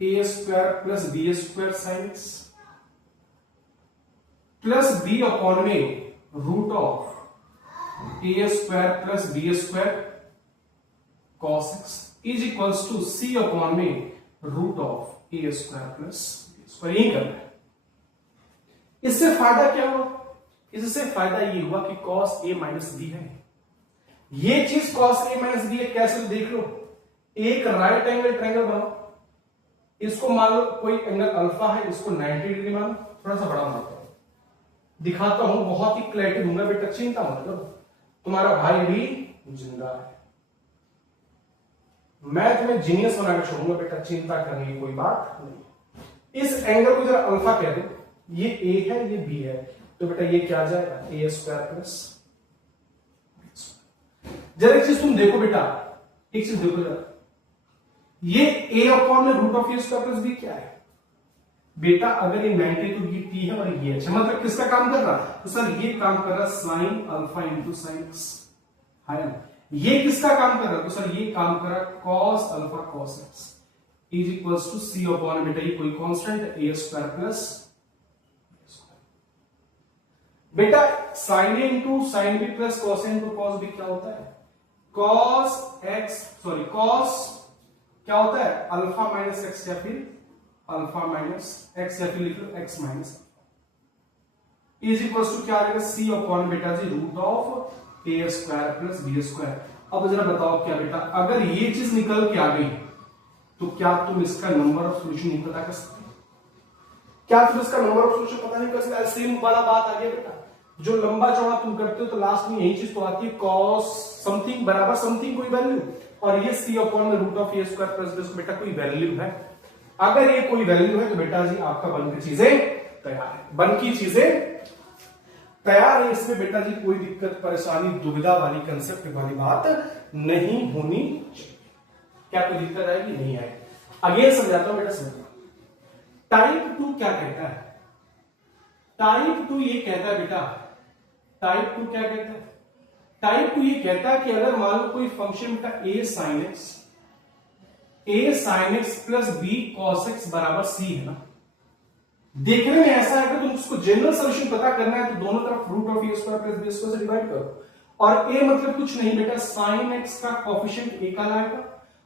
A square plus B square sine x plus b upon में root of A square plus B square cos x is equals to c upon में root of A square plus B square. यही करना है। इससे फायदा क्या हुआ? इससे फायदा ये हुआ कि cos a माइनस बी है, ये चीज cos a माइनस बी है। कैसे? देख लो, एक राइट एंगल ट्रायंगल बनाओ, इसको मान लो कोई एंगल अल्फा है, इसको 90 डिग्री मानो, थोड़ा सा बड़ा बनाता हूं, दिखाता हूं, बहुत ही क्लैरिटी दूंगा बेटा, चिंता मत करो, तुम्हारा भाई भी जिंदा है, मैं तुम्हें जीनियस बनाकर छोड़ूंगा बेटा, चिंता करने की कोई बात नहीं। इस एंगल को जरा अल्फा कह दो, ये a है, ये b है, तो बेटा ये क्या आ जाएगा? ए स्क्वायर प्लस। जरा एक चीज तुम देखो बेटा, एक चीज देखो जरा, ये a अपॉन में root of A square plus B क्या है बेटा? अगर ये 90 तो ये t है और ये h, मतलब किसका काम कर रहा? तो सर ये काम कर रहा sine alpha into sine x, है ना? ये किसका काम कर रहा? तो सर ये काम कर रहा cos alpha cos x is equals to c upon बेटा ये कोई कांस्टेंट ए स्क्वायर प्लस बेटा sine a into sine b plus cos a into cos b क्या होता है? कॉस एक्स, सॉरी कॉस क्या होता है? अल्फा माइनस एक्स, या फिर अल्फा माइनस एक्स, या फिर लिख लो x minus is equals to क्या आ जाएगा? सी अपॉन बेटा जी root of A square plus B square. अब जरा बताओ क्या बेटा, अगर ये चीज निकल के आ गई तो क्या तुम इसका नंबर ऑफ सॉल्यूशन नहीं पता कर सकते? क्या तुम इसका नंबर ऑफ सॉल्यूशन पता नहीं कर सकते? सेम वाला बात आ गया बेटा, जो लंबा चौड़ा तुम करते हो तो लास्ट में यही चीज तो आती है, कॉस समथिंग बराबर समथिंग कोई वैल्यू, और ये सी अपॉन में root of A square plus B बेटा कोई वैल्यू है। अगर ये कोई वैल्यू है तो बेटा जी आपका बन की चीजें तैयार है, बन की चीजें तैयार है। इसमें बेटा जी कोई दिक्कत परेशानी दुविधा वाली कंसेप्ट वाली बात नहीं होनी चाहिए। क्या कोई दिक्कत आएगी? नहीं आएगी। अगेन समझाता हूं बेटा, समझना। टाइप 2 क्या कहता है? टाइप 2 ये कहता है बेटा, टाइप 2 क्या कहता है? टाइप 2 ये कहता है कि अगर मान लो कोई फंक्शन बेटा a sin x plus b cos x बराबर c है ना, देखने में ऐसा है कि तुम उसको जनरल सॉल्यूशन पता करना है तो दोनों तरफ root of A square plus B square से डिवाइड करो, और a मतलब कुछ नहीं बेटा sin x का कोएफिशिएंट a का लाएगा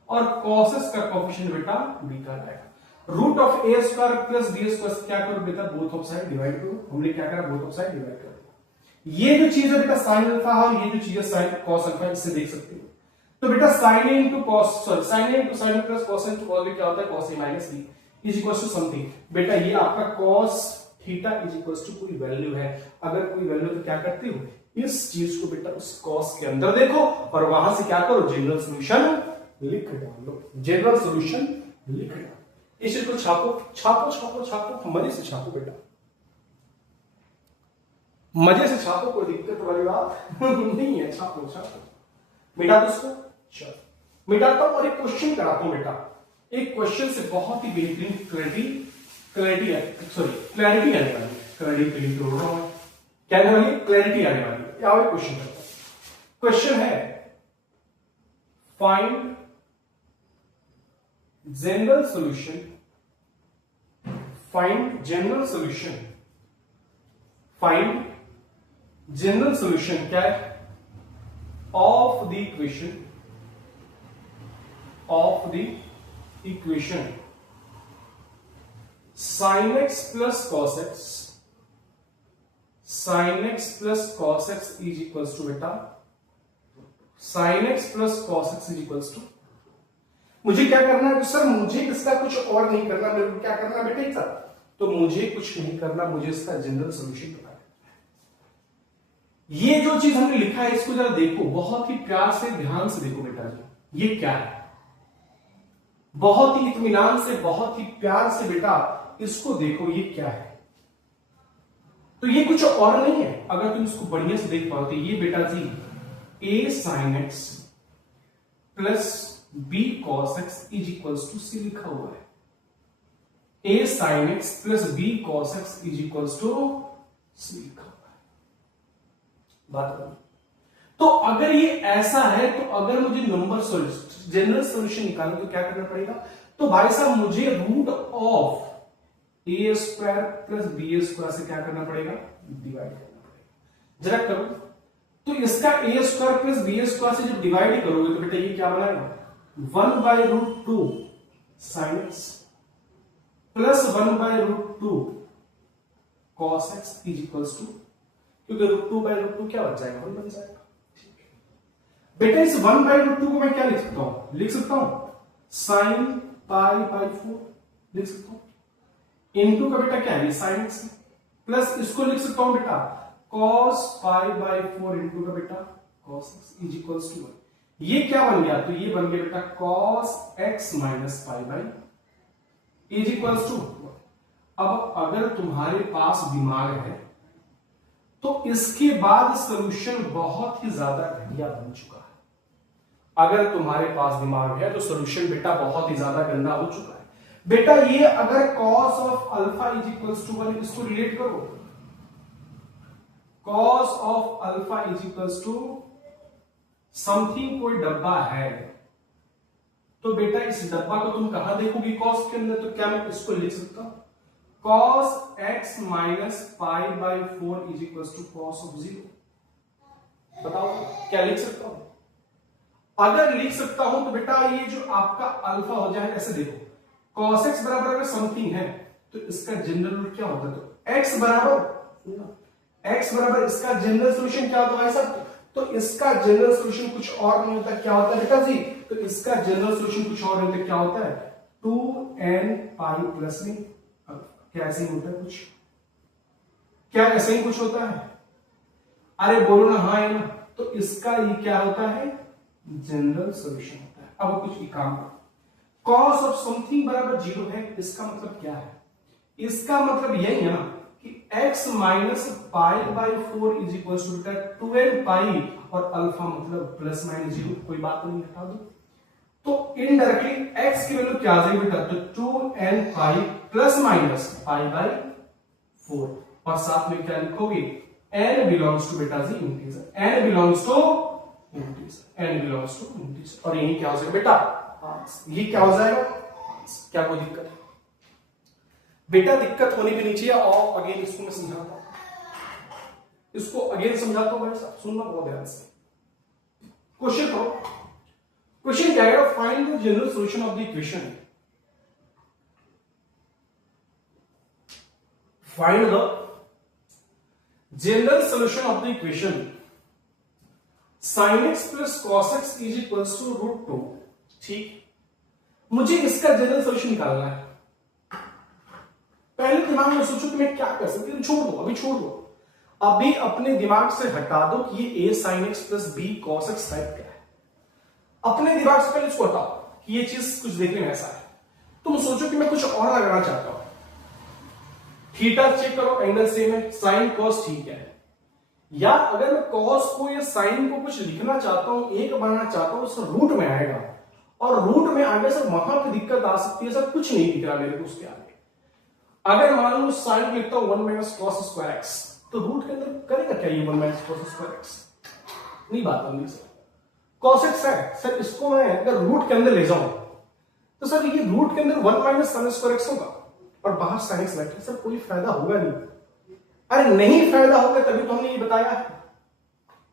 और cos x का कोएफिशिएंट बेटा b का लाएगा। Root of A square plus B square क्या करो बेटा? बोथ ऑफ साइड डिवाइड करो। हमने क्या करा? बोथ ऑफ साइड डिवाइड कर दिया। ये जो चीज है बेटा साइन अल्फा है और ये जो चीज है साइन कॉस अल्फा, इससे देख सकते हो। तो बेटा sine a into cos, sorry sine a into sine plus cos into cos b क्या होता है, cos a minus b is equal to something. बेटा ये आपका cos theta is equal to कोई वैल्यू है, अगर कोई वैल्यू तो क्या करते हो, इस चीज को बेटा उस कॉस के अंदर देखो और वहां से क्या करो, जनरल सॉल्यूशन लिख डालो, जनरल सॉल्यूशन लिख डालो। इस चीज को छापो छापो छापो छापो, मजे से छापो बेटा, मजे से छापो, कोई दिक्कत वाली बात नहीं है, छापो छापो। मिटा दो इसको, चलो मिटाता हूं और एक क्वेश्चन कराता हूं बेटा। एक क्वेश्चन से बहुत ही बेहतरीन क्लैरिटी आने वाली है, क्या आने वाली, क्लैरिटी आने वाली है। क्या क्वेश्चन करता हूं, क्वेश्चन है find general solution, find general solution, find general solution क्या है, of the equation, of the equation sin x plus cos x, sin x plus cos x is equals to बेटा sin x plus cos x is equals to, मुझे क्या करना है sir, मुझे इसका कुछ और नहीं करना, मेरे को क्या करना बेटा इसका, तो मुझे कुछ नहीं करना, मुझे इसका जनरल सॉल्यूशन पता है। ये जो चीज हमने लिखा है इसको जरा देखो, बहुत ही प्यार से ध्यान से देखो बेटा जी, ये क्या है, बहुत ही इत्मीनान से, बहुत ही प्यार से बेटा इसको देखो, ये क्या है। तो ये कुछ और नहीं है, अगर तुम इसको बढ़िया से देख पाओ तो ये बेटा जी a sin x plus b cos x is equals to c लिखा हुआ है, a sin x plus b cos x is equals to c लिखा हुआ है। बात करो तो अगर ये ऐसा है, तो अगर मुझे नंबर जनरल सॉल्यूशन निकालना तो क्या करना पड़ेगा, तो भाई साहब मुझे root of A square plus B square से क्या करना पड़ेगा, डिवाइड करना पड़ेगा। जरा करो तो इसका ए स्क्वायर प्लस बी स्क्वायर से जब डिवाइड करोगे तो बेटा ये क्या बनाएगा, 1/√2 sin x plus 1/√2 cos x is equals to, क्योंकि √2/√2 क्या बच जाएगा, 1 बन जाएगा। बेटा इस 1/√2 को मैं क्या लिख सकता हूं, लिख सकता हूं sin π/4 लिख सकता हूं, इनटू का बेटा क्या है sin x, प्लस इसको लिख सकता हूं बेटा cos π/4 इनटू का बेटा cos x is equals to 1। ये क्या बन गया, तो ये बन गया बेटा cos x minus π/, is equals to 1। अब अगर तुम्हारे पास दिमाग है तो इसके बाद सॉल्यूशन बहुत ही ज्यादा घटिया बन चुका है। अगर तुम्हारे पास दिमाग है तो सॉल्यूशन बेटा बहुत ही ज्यादा गंदा हो चुका है। बेटा ये अगर cos of alpha is equals to 1, इसको रिलेट करो, cos of alpha is equals to something, कोई डब्बा है, तो बेटा इस डब्बा को तुम कहां देखोगी, cos के अंदर, तो क्या मैं इसको लिख सकता हूं cos x minus π/4 is equals to cos of 0। बताओ क्या लिख सकता हूं, अगर लिख सकता हूं तो बेटा ये जो आपका अल्फा हो जाए, ऐसे देखो cos x बराबर अगर समथिंग है तो इसका जनरल रूट क्या होता है, तो x बराबर इसका जनरल सॉल्यूशन क्या होता है भाई साहब, तो इसका जनरल सॉल्यूशन कुछ और नहीं होता, क्या होता है बेटा जी, तो इसका जनरल सॉल्यूशन कुछ और नहीं होता, क्या होता है 2n π प्लस में, क्या ऐसे ही होता है कुछ, क्या ऐसे ही कुछ होता है, अरे बोलो ना हाँ है ना, तो इसका ये क्या होता है, जनरल सॉल्यूशन होता है। अब कुछ एक काम करो, cos ऑफ समथिंग बराबर 0 है, इसका मतलब क्या है, इसका मतलब यही है ना कि x minus π/4 is equal to 2n pi और अल्फा मतलब प्लस माइनस 0, कोई बात नहीं, हटा दो। तो इनडायरेक्टली x की वैल्यू क्या आ जाएगी बेटा, तो 2n पाई प्लस माइनस π/4 और साथ में क्या लिखोगे, n बिलोंग्स टू बेटा जी integer, n belongs to integer, और यही क्या हो जाएगा बेटा, ये क्या हो जाएगा, क्या कोई दिक्कत है बेटा, दिक्कत होने के नीचे, और अगेन इसको मैं समझाता हूं, इसको अगेन समझाता हूं भाई साहब, सुनना बहुत ध्यान से। क्वेश्चन करो, क्वेश्चन क्या है, find the general solution of the equation, find the general solution of the equation sin x plus cos x is equals to √2। ठीक, मुझे इसका जनरल सोल्यूशन निकालना है। पहले दिमाग में सोचो कि मैं क्या कर सकती हूं, छोड़ दो, अभी छोड़ दो, अभी अपने दिमाग से हटा दो कि ये a sin x plus b cos x type क्या है। अपने दिमाग से पहले इसको हटाओ कि ये चीज कुछ देखने में ऐसा है। तुम सोचो कि मैं कुछ और लगाना चाहता हूं, थीटा चेक करो, एंगल सेम है, साइन कॉस ठीक है, या अगर मैं कॉस को या साइन को कुछ लिखना चाहता हूं, एक बनाना चाहता हूं, उसका रूट में आएगा, और रूट में आगे सर वहां पे दिक्कत आ सकती है, सर कुछ नहीं दिख रहा मेरे को उसके आगे। अगर मान लो साइन लिखता हूं 1 माइनस कॉस स्क्वायर एक्स, तो रूट के अंदर करेगा क्या ये 1 माइनस कॉस स्क्वायर एक्स? नहीं बात बनती सर। कॉस एक्स है सर, इसको मैं अगर रूट के अंदर ले जाऊं तो सर ये रूट के अंदर 1 माइनस साइन स्क्वायर एक्स होगा, और बाहर साइन एक्स बैठे, सर कोई फायदा होगा नहीं। अरे नहीं फायदा होगा, तभी तो हमने ये बताया है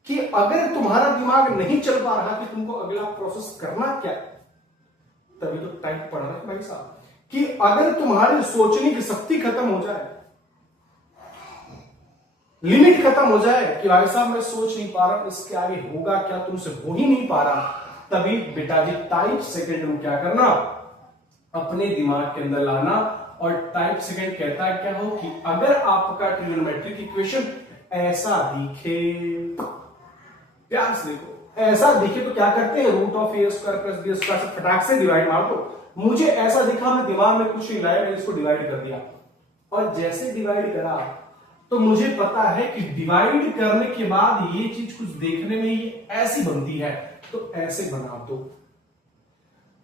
कि अगर तुम्हारा दिमाग नहीं चल पा रहा कि तुमको अगला प्रोसेस करना क्या, तभी तो टाइप पढ़ रहे हैं भाई साहब, कि अगर तुम्हारी सोचने की शक्ति खत्म हो जाए, लिमिट खत्म हो जाए कि भाई साहब मैं सोच नहीं पा रहा, इसके आगे होगा क्या, तुमसे हो ही नहीं पा रहा, तभी बेटा जी टाइप सेकंड में क्या करना, अपने दिमाग के अंदर लाना। और टाइप सेकंड कहता है क्या हो कि अगर आपका ट्रिग्नोमेट्रिक इक्वेशन ऐसा दिखे, प्यार से देखो, ऐसा दिखे तो क्या करते हैं, root of A square plus B square से फटाक से डिवाइड मार दो। मुझे ऐसा दिखा, मैं दिमाग में कुछ नहीं लाया, मैंने इसको डिवाइड कर दिया, और जैसे डिवाइड करा तो मुझे पता है कि डिवाइड करने के बाद ये चीज कुछ देखने में ये ऐसी बनती है, तो ऐसे बना दो।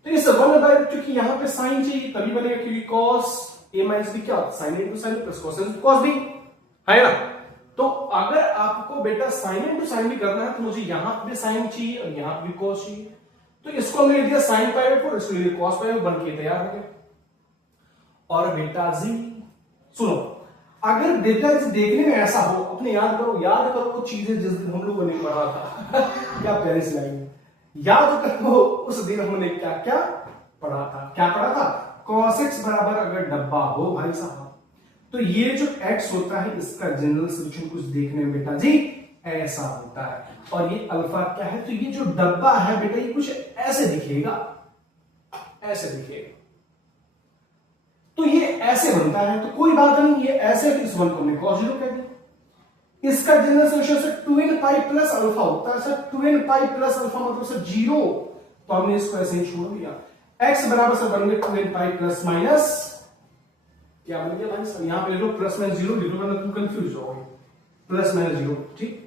तो इस 1/, क्योंकि यहां पे साइन चाहिए तभी बनेगा, क्योंकि cos a माइनस बी क्या होता है, sine into sine plus cos into cos b है ना। तो अगर आपको बेटा साइन इंटू साइन भी करना है तो मुझे यहां पे साइन चाहिए और यहां पे भी cos चाहिए, तो इसको हमने दिया sin π/4, इसको ले लिया cos π/4, बन के तैयार हो गया। और बेटा जी सुनो, अगर बेटा जी देखने में ऐसा हो, अपने याद करो वो चीजें जिस दिन हम लोगों ने पढ़ा था क्या प्यारी स्लाइड, याद करो उस दिन हमने क्या क्या पढ़ा था, क्या पढ़ा था, cos x बराबर अगर डब्बा हो भाई साहब, तो ये जो x होता है इसका जनरल सोल्यूशन कुछ देखने में बेटा जी ऐसा होता है, और ये अल्फा क्या है, तो ये जो डब्बा है बेटा ये कुछ ऐसे दिखेगा, ऐसे दिखेगा, तो ये ऐसे बनता है, तो कोई बात नहीं, ये ऐसे, इस वन को हमने cos 0 कह दिया। इसका जनरल सोल्यूशन से 2n पाई प्लस अल्फा होता है sir, 2n pi plus alpha मतलब सर 0, तो हमने इसको ऐसे ही छोड़ दिया। x बराबर सर बन गया 2n पाई प्लस माइनस, क्या बन गया भाई सर, यहां पे ले लो प्लस माइनस 0 लिख लो, वरना तुम कंफ्यूज हो गए, प्लस माइनस 0, ठीक,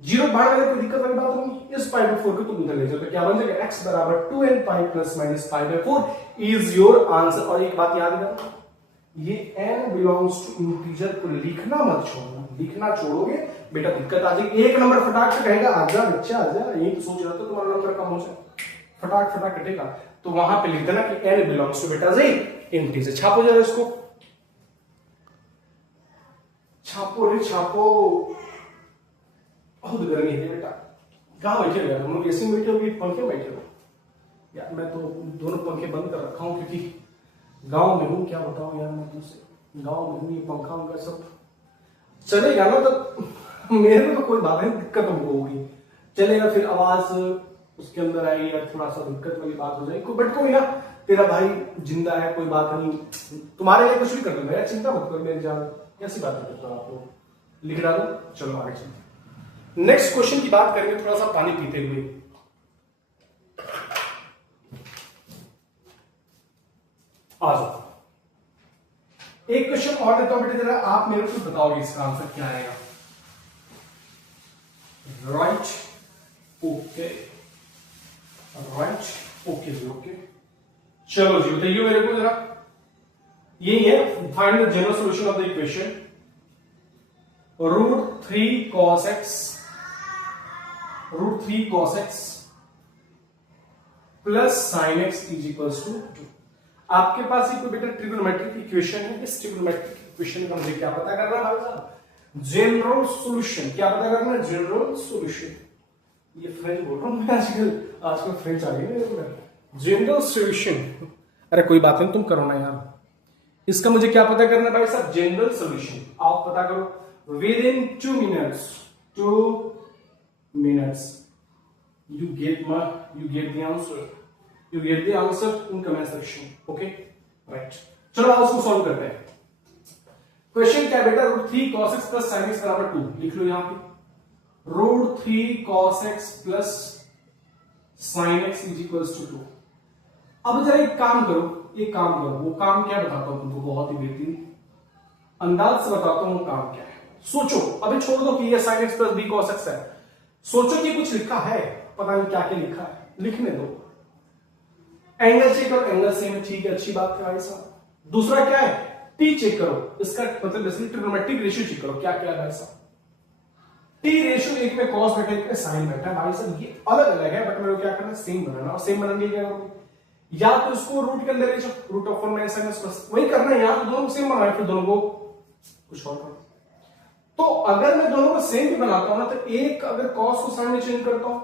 0 बाहर वाले कोई दिक्कत वाली बात नहीं, इस π/4 को तुम इधर ले जाओ, तो क्या बन जाएगा, x बराबर 2n pi plus minus π/4 is your answer. और एक बात याद रखना, ये n बिलोंग्स टू इंटीजर को लिखना मत छोड़ना, लिखना छोड़ोगे बेटा दिक्कत आ जाएगी। एक नंबर फटाक से कहेगा आजा बच्चा आजा, यही तो सोच रहा था तुम्हारा नंबर कम हो जाए, फटाक फटाक कटेगा, तो वहां पे लिख देना कि n बिलोंग्स टू बेटा जी इंटीजर। छापो जरा इसको, छापो रे छापो, बहुत गर्मी है बेटा, कहां बैठे हो यार, हम लोग एसी में बैठे हो कि पंखे में बैठे हो यार, मैं तो दोनों पंखे बंद कर रखा हूं क्योंकि गांव में हूं, क्या बताऊं यार, मैं तुमसे गांव में हूं, ये पंखा उनका सब चलेगा ना, तो मेरे को कोई बात नहीं, दिक्कत हमको होगी, चलेगा, फिर आवाज उसके अंदर आएगी या थोड़ा सा दिक्कत वाली बात हो जाएगी, बट कोई ना, तेरा भाई जिंदा है, कोई बात नहीं, तुम्हारे लिए कुछ भी कर दूंगा यार, चिंता मत करो मेरी जान, ऐसी बात नहीं करता, आपको लिख डालो। चलो आगे चलते, नेक्स्ट क्वेश्चन की बात करेंगे, थोड़ा सा पानी पीते हुए। आ जाओ, एक क्वेश्चन और देता हूं बेटे, जरा आप मेरे को बताओगे इसका आंसर क्या आएगा। राइट, ओके, राइट, ओके जी, ओके, चलो जी बताइए मेरे को जरा, यही है, find the general solution of the equation √3 cos x, √3 cos x plus sin x is equals to 2। आपके पास ये कोई बेटा ट्रिग्नोमेट्रिक इक्वेशन है, इस ट्रिग्नोमेट्रिक इक्वेशन का मुझे क्या पता करना है भाई साहब, जनरल सॉल्यूशन, क्या पता करना है, जनरल सॉल्यूशन, ये फ्रेंच बोल रहा हूं मैं आजकल फ्रेंच आ गई है, जनरल सॉल्यूशन, अरे कोई बात नहीं तुम करो ना यार, इसका मुझे क्या पता करना है भाई साहब, जनरल सॉल्यूशन, आप पता करो, within 2 minutes, 2 minutes, you get the answer. You get the answer in comment section. Okay, right. चलो आज उसको सॉल्व करते हैं. क्वेश्चन क्या बेटा, √3 cos x plus sin x बराबर 2. लिख लो यहाँ पे √3 cos x plus sin x is equals to 2. अब जरा एक काम करो, वो काम क्या बताता हूं तुमको, बहुत ही बेहतरीन अंदाज से बताता हूं वो काम क्या है. सोचो, अभी छोड़ दो कि ये sin x plus b cos x है. सोचो कि कुछ लिखा है, पता नहीं क्या क्या लिखा है, लिखने दो. एंगल चेक करो, एंगल सेम है, ठीक है, अच्छी बात है भाई साहब. दूसरा क्या है, टी चेक करो, इसका मतलब बेसिकली ट्रिग्नोमेट्रिक रेशियो चेक करो, क्या क्या है भाई साहब. टी रेशियो एक में cos बैठा है, एक में sin बैठा है भाई साहब, ये अलग अलग है, बट मेरे को क्या करना है, सेम बनाना. और सेम बनाने के लिए क्या करोगे, या तो इसको रूट के अंदर ले जाओ, root of 1 minus sin x plus, वही करना है. यहां तो दोनों को सेम बनाए, फिर दोनों को कुछ और करो. तो अगर मैं दोनों को सेम भी बनाता हूं ना, तो एक अगर cos को sin में चेंज करता हूं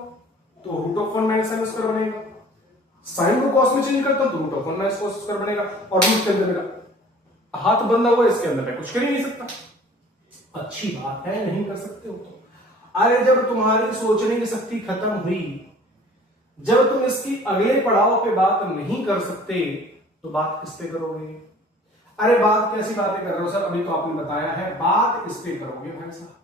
तो root of 1 minus sin square बनेगा. sin को cos में चेंज करता हूं तो root of 1 minus cos square बनेगा. और रूट के अंदर मेरा हाथ बंधा हुआ, इसके अंदर मैं कुछ कर ही नहीं सकता. अच्छी बात है, नहीं कर सकते हो तो. अरे जब तुम्हारी सोचने की शक्ति खत्म हुई, जब तुम इसकी अगले पड़ाव पे बात नहीं कर सकते, तो बात किस पे करोगे. अरे बात कैसी बातें कर रहे हो सर, अभी तो आपने बताया है, बात इस पे करोगे भाई साहब.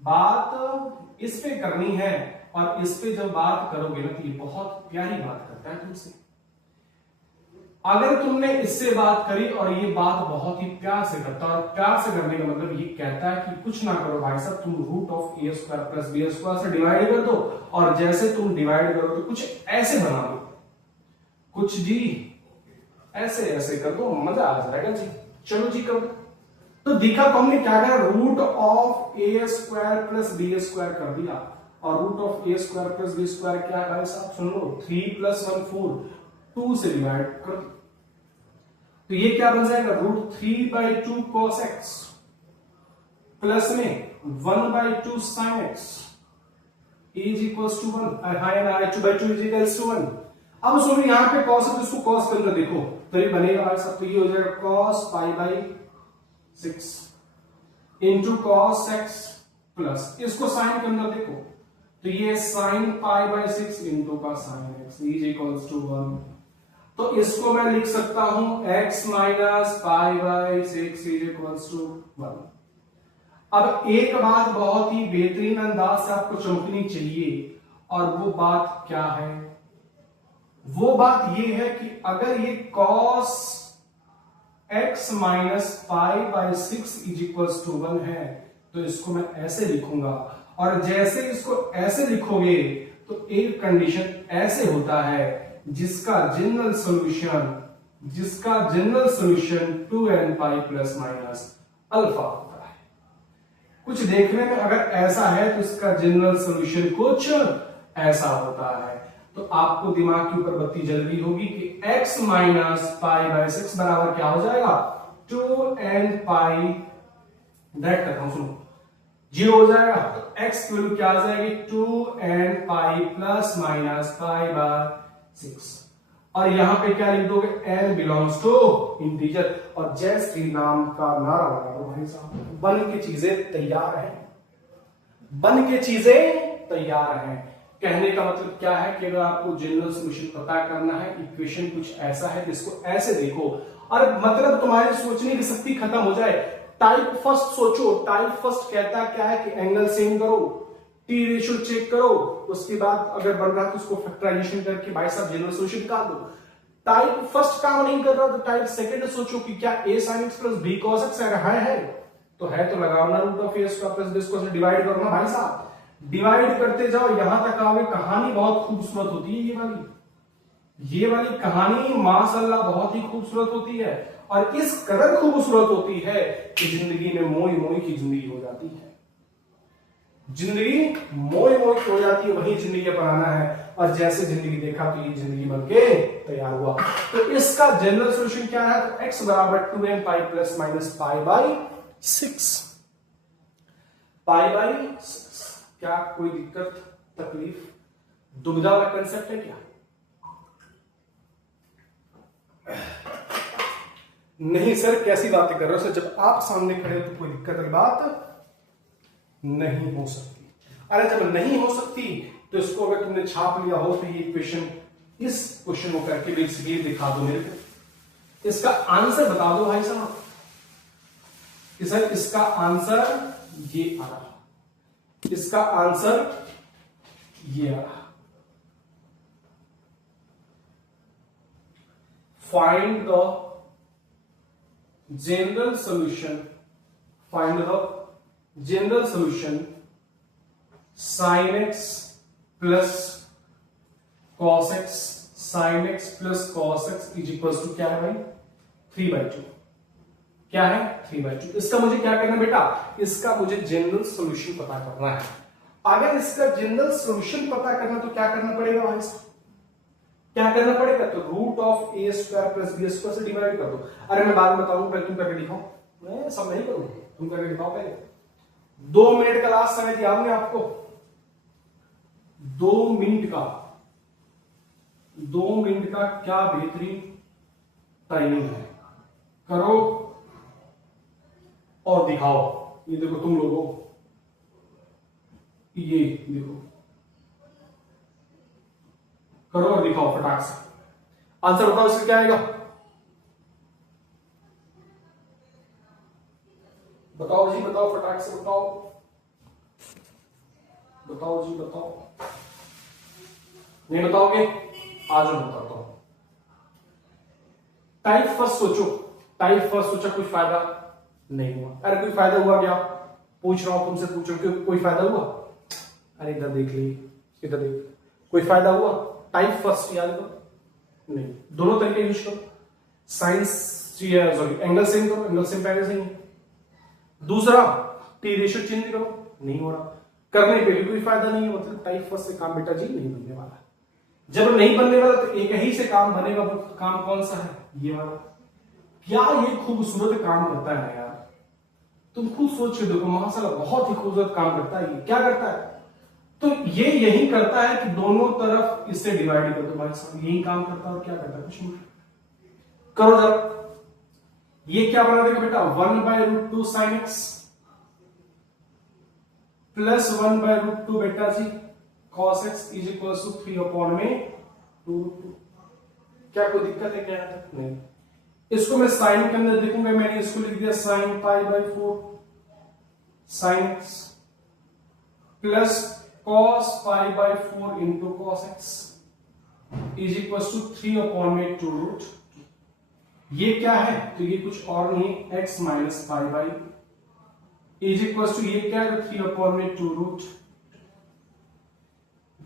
बात इस पे करनी है, और इस पे जब बात करोगे ना, तो ये बहुत प्यारी बात करता है तुमसे. अगर तुमने इससे बात करी और ये बात बहुत ही प्यार से करता है, और प्यार से करने का मतलब ये कहता है कि कुछ ना करो भाई साहब, तुम root of A square plus B square से डिवाइड कर दो, और जैसे तुम डिवाइड करो तो कुछ ऐसे बना दो, कुछ जी ऐसे ऐसे कर दो, मजा आ जाएगा जी. चलो जी करो. तो दिखा तो हमने क्या करा, root of A square plus B square कर दिया, और root of A square plus B square क्या है भाई साहब, सुन लो, 3 + 1 4, 2 से डिवाइड कर दो. तो ये क्या बन जाएगा, √3/2 cos x प्लस में 1/2 sin x is equals to 1. I 2/2 is equals to 1. अब सुनो, यहां पे cos है तो इसको cos करके देखो, तो ये बनेगा भाई साहब, तो ये हो जाएगा cos π/6 into cos x plus, इसको sin के अंदर देखो, तो ये sin π/6 इंटू का sin x is equals to 1. तो इसको मैं लिख सकता हूं x minus π/6 is equals to 1. अब एक बात बहुत ही बेहतरीन अंदाज से आपको चमकनी चाहिए, और वो बात क्या है, वो बात ये है कि अगर ये cos x minus π/6 is equals to 1 है, तो इसको मैं ऐसे लिखूंगा, और जैसे इसको ऐसे लिखोगे तो एक कंडीशन ऐसे होता है जिसका general solution 2n pi plus minus alpha होता है. कुछ देखने में अगर ऐसा है तो इसका जनरल सॉल्यूशन कुछ ऐसा होता है. तो आपको दिमाग के ऊपर बत्ती जल रही होगी कि x माइनस π/6 बराबर क्या हो जाएगा, 2n पाई, दैट करता हूं, सुनो, 0 हो जाएगा. तो x की वैल्यू क्या आ जाएगी, 2n पाई प्लस माइनस π/6. और यहां पे क्या लिख दोगे, n बिलोंग्स टू इंटीजर, और जय श्री राम का नारा लगा दो भाई साहब. बन के चीजें तैयार हैं, बन के चीजें तैयार हैं. कहने का मतलब क्या है कि अगर आपको जनरल सॉल्यूशन पता करना है, इक्वेशन कुछ ऐसा है जिसको ऐसे देखो, और मतलब तुम्हारी सोचने की शक्ति खत्म हो जाए. टाइप फर्स्ट सोचो, टाइप फर्स्ट कहता क्या है कि एंगल सेम करो, टी रेशियो चेक करो, उसके बाद अगर बन रहा तो उसको फैक्टराइजेशन करके भाई साहब जनरल सॉल्यूशन निकाल दो. टाइप फर्स्ट काम नहीं कर रहा तो टाइप सेकंड सोचो कि क्या a sin x plus b cos x है, तो है तो लगाना root of a square plus b square से डिवाइड करना भाई साहब. डिवाइड करते जाओ, यहां तक आओगे. कहानी बहुत खूबसूरत होती है, ये वाली कहानी माशाल्लाह बहुत ही खूबसूरत होती है, और इस कदर खूबसूरत होती है कि जिंदगी में मोई मोई की जिंदगी हो जाती है. जिंदगी मोई मोई हो जाती है, वही जिंदगी बनाना है, और जैसे जिंदगी देखा तो ये जिंदगी बनके तैयार हुआ. तो इसका जनरल सॉल्यूशन क्या है, तो x बराबर 2n पाई प्लस माइनस π/6. π/6 क्या कोई दिक्कत, तकलीफ, दुविधा वाला कंसेप्ट है क्या? नहीं सर, कैसी बातें कर रहे हो सर, जब आप सामने खड़े हो तो कोई दिक्कत वाली बात नहीं हो सकती। अरे जब नहीं हो सकती तो इसको अगर तुमने छाप लिया हो तो ये क्वेश्चन, इस क्वेश्चन को करके बेसिकली दिखा दो मेरे को, इसका आंसर बता दो भाई साहब कि सर इसका आंसर ये आ रहा, इसका आंसर ये आ रहा। Find the general solution, find the general solution sin x plus cos x, sin x plus cos x is equal to क्या है भाई 3/2। क्या है 3/2। इसका मुझे क्या करना है बेटा, इसका मुझे जनरल सॉल्यूशन पता करना है। अगर इसका जनरल सॉल्यूशन पता करना तो क्या करना पड़ेगा भाई साहब, क्या करना पड़ेगा, तो root of A square plus B square से डिवाइड कर दो। अरे मैं बाद में बताऊंगा, पहले तुम करके दिखाओ, मैं सब नहीं करूंगा, तुम करके दिखाओ पहले। 2 मिनट का लास्ट समय दिया हमने आपको, 2 मिनट का, 2 मिनट का क्या बेहतरीन टाइमिंग है, करो और दिखाओ। ये देखो तुम लोगों, ये देखो, करो और दिखाओ फटाक से। आंसर बताओ इसका क्या आएगा, बताओ जी बताओ, फटाक से बताओ, बताओ जी बताओ। नहीं बताओगे, आज मैं बताता हूं। टाइप फर्स्ट सोचो, टाइप फर्स्ट सोचा, कोई फायदा नहीं हुआ। अरे कोई फायदा हुआ क्या, पूछ रहा हूं तुमसे, पूछो कि कोई फायदा हुआ। अरे इधर देख ली, इधर देख, कोई फायदा हुआ। टाइप फर्स्ट याद करो, नहीं, दोनों तरीके यूज करो। साइंस सॉरी एंगल सेम करो, एंगल सेम पहले से ही। दूसरा टी रेशियो चेंज करो, नहीं हो रहा, करने पे भी कोई फायदा नहीं है, मतलब टाइप फर्स्ट से काम बेटा जी नहीं बनने वाला। जब नहीं बनने वाला तो एक ही से काम बनेगा, वो काम कौन सा है, ये वाला। क्या ये खूबसूरत काम करता है यार, तुम खुद सोच के देखो, माशाल्लाह बहुत ही खूबसूरत काम करता है। ये क्या करता है, तो ये यही करता है कि दोनों तरफ इससे डिवाइड कर दो भाई साहब, यही काम करता है। और क्या करता है, कुछ नहीं। करो जरा, ये क्या बना देगा बेटा, 1/√2 sin x प्लस 1/√2 बेटा जी cos x is equal to 3/2। क्या कोई दिक्कत है क्या, नहीं। इसको मैं साइन के अंदर देखूंगा, मैंने इसको लिख दिया sin π/4 sin x plus cos π/4 into cos x is equal to 3/2 ये क्या है, तो ये कुछ और नहीं है, x minus π/, is equal to ये क्या है, 3/2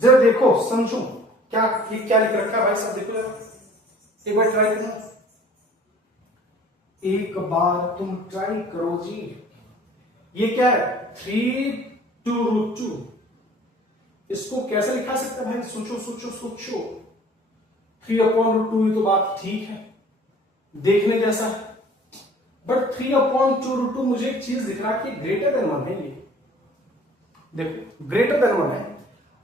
जरा देखो समझो क्या ये क्या लिख रखा है भाई साहब, देखो जरा एक बार ट्राई करो, एक बार तुम ट्राई करो जी। ये क्या है 3/2, इसको कैसे लिखा सकते हैं भाई, सोचो सोचो सोचो। 3/2 ये तो बात ठीक है, देखने जैसा है, बट 3/2 मुझे एक चीज दिख रहा है कि ग्रेटर देन 1 है। ये देखो ग्रेटर देन 1 है,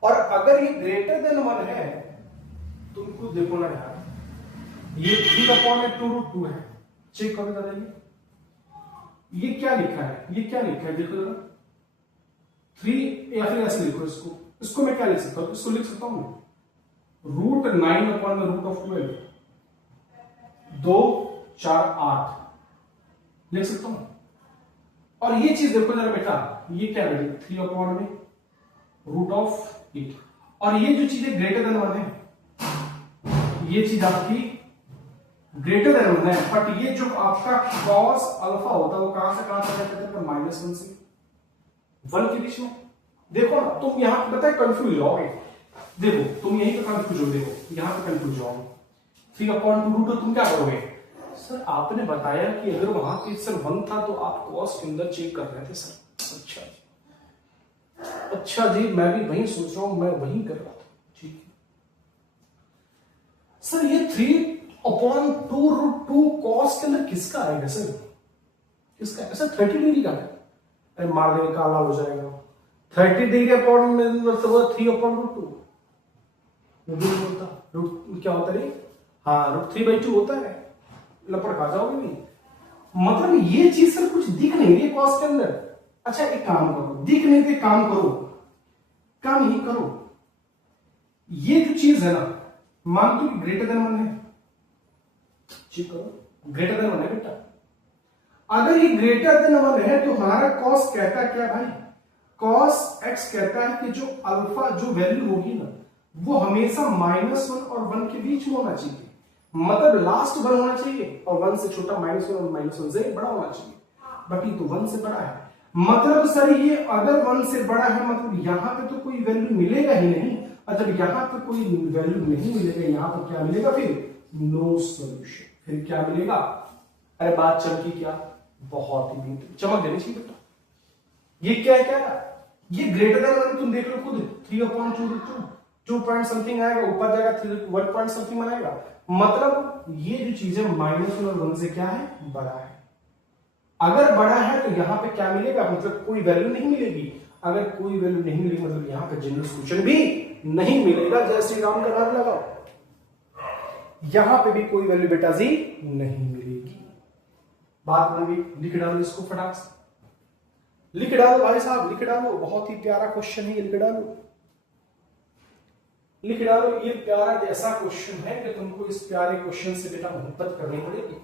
और अगर ये ग्रेटर देन 1 है तुम खुद देखो ना यार, ये 3/2 है, चेक करो जरा ये क्या लिखा है, ये क्या लिखा है देखो जरा 3, या फिर ऐसे लिखो इसको, इसको मैं क्या लिख सकता हूं, इसको लिख सकता हूं मैं √9/√12 2 4 8 लिख सकता हूं। और ये चीज देखो जरा बेटा, ये क्या है 3/√8, और ये जो चीज है ग्रेटर देन 1 है, ये चीज आपकी ग्रेटर देन 1 है, बट ये जो आपका cos अल्फा होता है वो कहां से कहां तक जाता है, -1 से 1 के बीच में। देखो ना तुम यहां पे पता है कंफ्यूज होगे, देखो तुम यहीं पे कंफ्यूज हो, देखो यहां पे कंफ्यूज हो 3/2 तुम क्या करोगे, सर आपने बताया कि अगर वहां पे सर 1 था तो आप cos के अंदर चेक कर रहे थे सर। अच्छा जी, अच्छा जी, मैं भी वही सोच रहा हूं, मैं वही कर रहा था, ठीक है सर। ये 3/2 cos के अंदर किसका आएगा सर, किसका है सर, 30 डिग्री का है, अरे मार देंगे काला हो जाएगा। 30 डिग्री अपॉन में मतलब 3/2 बोलता रूट क्या होता है, हाँ √3/2 होता है, लपड़ खा जाओगे नहीं। मतलब ये चीज सर कुछ दिख नहीं रही कॉस के अंदर। अच्छा एक काम करो, दिख नहीं दे, काम करो, काम ही करो। ये जो चीज है ना, मान लो कि ग्रेटर देन 1 है, चेक करो ग्रेटर देन 1 है बेटा। अगर ये ग्रेटर देन 1 है तो हमारा कॉस कहता है क्या भाई, कॉस एक्स कहता है कि जो अल्फा जो वैल्यू होगी ना वो हमेशा -1 और 1 के बीच में होना चाहिए। मतलब लास्ट 1 होना चाहिए और 1 से छोटा -1 और -1 से बड़ा होना चाहिए। बट ये तो 1 से बड़ा है, मतलब सर ये अगर 1 से बड़ा है मतलब यहां पे तो कोई वैल्यू मिलेगा ही नहीं। जब यहां पे कोई वैल्यू नहीं मिलेगा, यहां पर क्या मिलेगा फिर, नो सॉल्यूशन। फिर क्या मिलेगा, अरे बात चमकी क्या, बहुत ही चमक देनी चाहिए बेटा। ये क्या है, क्या ये ग्रेटर देन 1 तुम देख लो खुद, 3/2 2 पॉइंट समथिंग आएगा, ऊपर जाएगा 1 पॉइंट समथिंग बनाएगा। मतलब ये जो चीज है -1 और 1 से क्या है, बड़ा है। अगर बड़ा है तो यहां पे क्या मिलेगा, मतलब कोई वैल्यू नहीं मिलेगी। अगर कोई वैल्यू नहीं मिलेगी मतलब यहां पे जनरल सॉल्यूशन भी नहीं मिलेगा। जय श्री राम का नारा लगाओ, यहां पे भी कोई वैल्यू बेटा जी नहीं मिलेगी। बात बन गई, लिख डालो इसको फटाक से, लिख डालो भाई साहब, लिख डालो। बहुत ही प्यारा क्वेश्चन है ये, लिख डालो, लिख डालो। ये प्यारा ऐसा क्वेश्चन है कि तुमको इस प्यारे क्वेश्चन से बेटा मोहब्बत करनी पड़ेगी,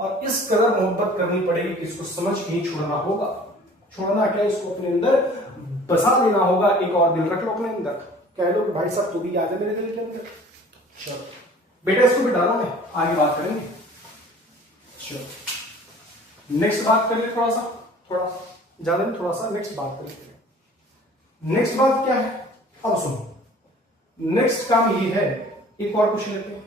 और इस कदर मोहब्बत करनी पड़ेगी कि इसको समझ के ही छोड़ना होगा। छोड़ना क्या, इसको अपने अंदर बसा लेना होगा। एक और दिल रख लो अपने अंदर, कह दो कि भाई साहब तू भी आ जा मेरे दिल के अंदर। चलो बेटा इसको भी डालो, मैं आगे बात करेंगे। चलो नेक्स्ट बात करिए, थोड़ा सा ज्यादा नहीं, थोड़ा सा नेक्स्ट बात करेंगे। नेक्स्ट बात क्या है, अब सुनो। नेक्स्ट काम ये है, एक और क्वेश्चन लेते हैं।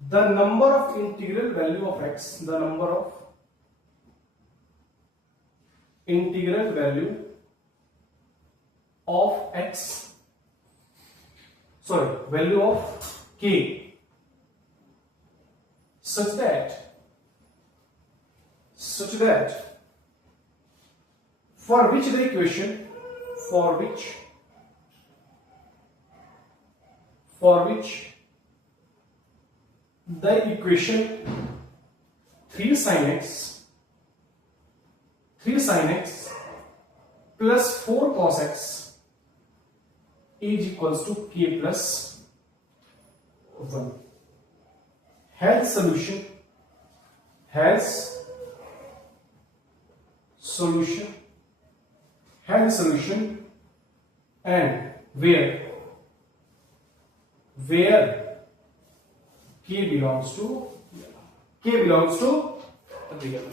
the number of integral value of x, the number of integral value of x, sorry, value of k, such that for which the equation, for which the equation 3 sin x plus 4 cos x is equals to k plus 1 has solution and where k belongs to real।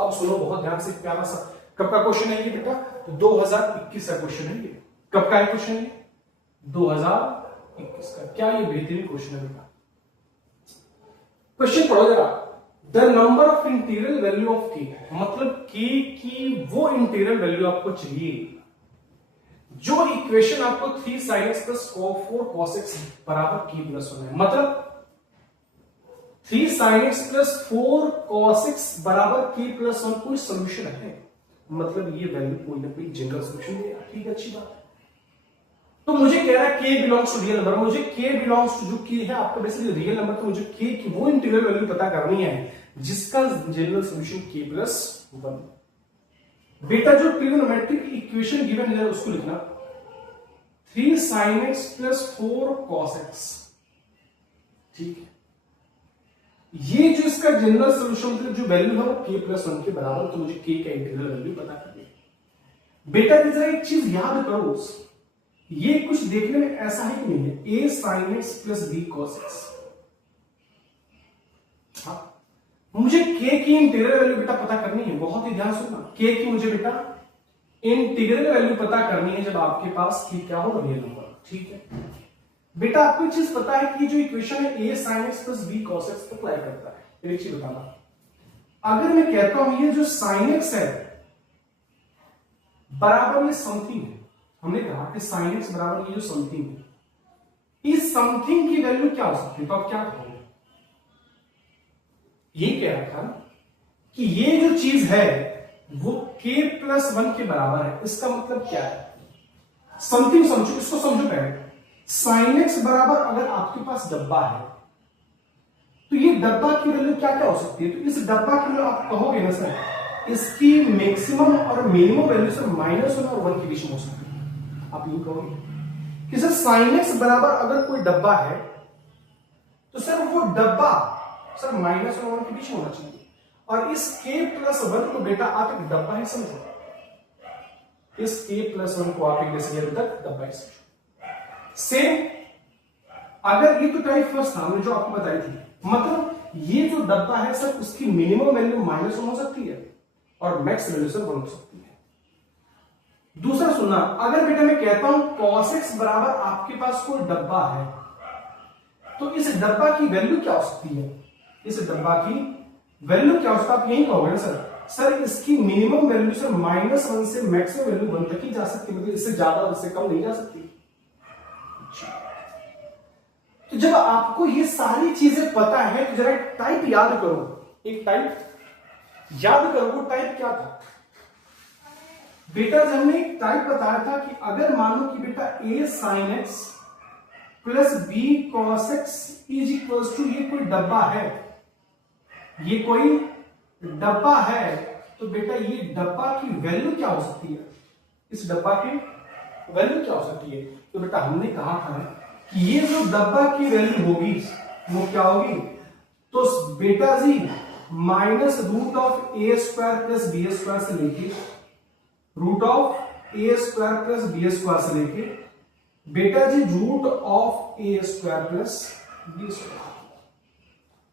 अब सुनो बहुत ध्यान से, प्यारा सा कब का question है ये बेटा, तो 2021 का क्वेश्चन है ये। कब का है क्वेश्चन ये, 2021 का। क्या ये बेहतरीन क्वेश्चन है बेटा। क्वेश्चन पढ़ो जरा। The number of integral value of k, मतलब k की वो इंटीग्रल वैल्यू आपको चाहिए जो इक्वेशन आपको 3 sin x plus 4 cos x बराबर k plus 1 है। मतलब 3 sin x plus 4 cos x बराबर k plus 1 कोई सोल्यूशन है, मतलब ये वैल्यू कोई ना कोई जनरल सोल्यूशन देगा। ठीक है, अच्छी बात है। तो मुझे कह रहा है k belongs to real number, मुझे k बिलोंग्स टू जो k है आपका बेसिकली रियल नंबर, तो मुझे k की वो इंटीग्रल वैल्यू पता करनी है जिसका जनरल सोल्यूशन k plus 1। बेटा जो ट्रिग्नोमेट्रिक इक्वेशन गिवन है उसको लिखना 3 sin x plus 4 cos x। ठीक है, ये जो इसका जनरल सोल्यूशन मतलब जो वैल्यू है वो k plus 1 के बराबर, तो मुझे k का इंटीग्रल वैल्यू पता करनी है। बेटा जरा एक चीज याद करो, ये कुछ देखने में ऐसा है कि नहीं है, a sin x plus b cos x। हाँ, मुझे k की इंटीग्रल वैल्यू बेटा पता करनी है, बहुत ही ध्यान सुनना। k की मुझे बेटा इंटीग्रल वैल्यू पता करनी है जब आपके पास k क्या हो, रियल नंबर। ठीक है बेटा, आपको एक चीज पता है कि जो इक्वेशन है a sin x plus b cos x apply करता है। एक चीज बताना, अगर मैं कहता हूं ये जो sin x है बराबर ये समथिंग है, हमने कहा कि sin x बराबर ये जो समथिंग है, इस समथिंग की वैल्यू क्या हो सकती है, तो आप क्या कहोगे? ये कह रहा था कि ये जो चीज है वो k plus 1 के बराबर है। इसका मतलब क्या है, समथिंग समझो, इसको समझो पहले। sin x बराबर अगर आपके पास डब्बा है तो ये डब्बा की वैल्यू क्या क्या हो सकती है? तो इस डब्बा की वैल्यू आप कहोगे ना सर, इसकी मैक्सिमम और मिनिमम वैल्यू सर -1 और 1 के बीच में हो सकती है। आप यूं कहोगे कि सर sin x बराबर अगर कोई डब्बा है तो सर वो डब्बा सर -1 और 1 के बीच में होना चाहिए। और इस k+1 को बेटा आप एक डब्बा ही समझो, इस k+1 को आप एक जैसे अभी तक डब्बा ही समझो। सेम अगर ये तो टाइप फर्स्ट था, हमने जो आपको बताई थी, मतलब ये जो डब्बा है सर उसकी मिनिमम वैल्यू -1 हो सकती है और मैक्स वैल्यू सर 1 हो सकती है। दूसरा सुनना, अगर बेटा मैं कहता हूं cos x बराबर आपके पास कोई डब्बा है, तो इस डब्बा की वैल्यू क्या हो सकती है? इस डब्बा की वैल्यू क्या हो सकता है? आप यही कहोगे ना सर इसकी मिनिमम वैल्यू सर -1 से मैक्सिमम वैल्यू 1 तक ही जा सकती है, मतलब इससे ज्यादा और इससे कम नहीं जा सकती। तो जब आपको ये सारी चीजें पता है तो जरा एक टाइप याद करो, एक टाइप याद करो। वो टाइप क्या था बेटा? जब हमने एक टाइप बताया था कि अगर मान लो कि बेटा a sin x plus b cos x is equals to, ये कोई डब्बा है, ये कोई डब्बा है, तो बेटा ये डब्बा की वैल्यू क्या हो सकती है? इस डब्बा की वैल्यू क्या हो सकती है? तो बेटा हमने कहा था कि ये जो डब्बा की वैल्यू होगी वो क्या होगी? तो बेटा जी -√(a² + b² से लेके √(a² + b² से लेके बेटा जी √(a² + b²।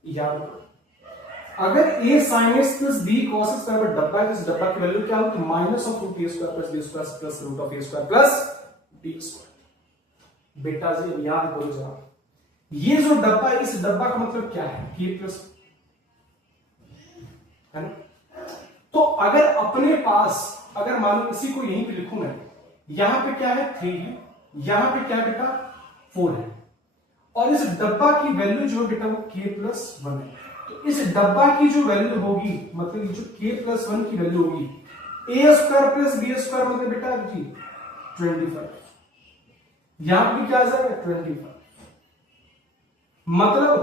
याद करो, अगर a sin x plus b cos x बराबर डब्बा है, तो इस डब्बा की वैल्यू क्या होगी? -√(a² + b² plus √(a² + b²। बेटा जी याद करो जरा, ये जो डब्बा है, इस डब्बा का मतलब क्या है? k+, है ना? तो अगर अपने पास, अगर मान लो इसी को यहीं पे लिखूं मैं, यहां पे क्या है? 3 है, यहां पे क्या बेटा? 4 है, और इस डब्बा की वैल्यू जो बेटा वो k+1 है। तो इस डब्बा की जो वैल्यू होगी, मतलब ये जो k+1 की वैल्यू होगी, a² + b² मतलब बेटा जी 25, यहां पे क्या आ जाएगा? 25। मतलब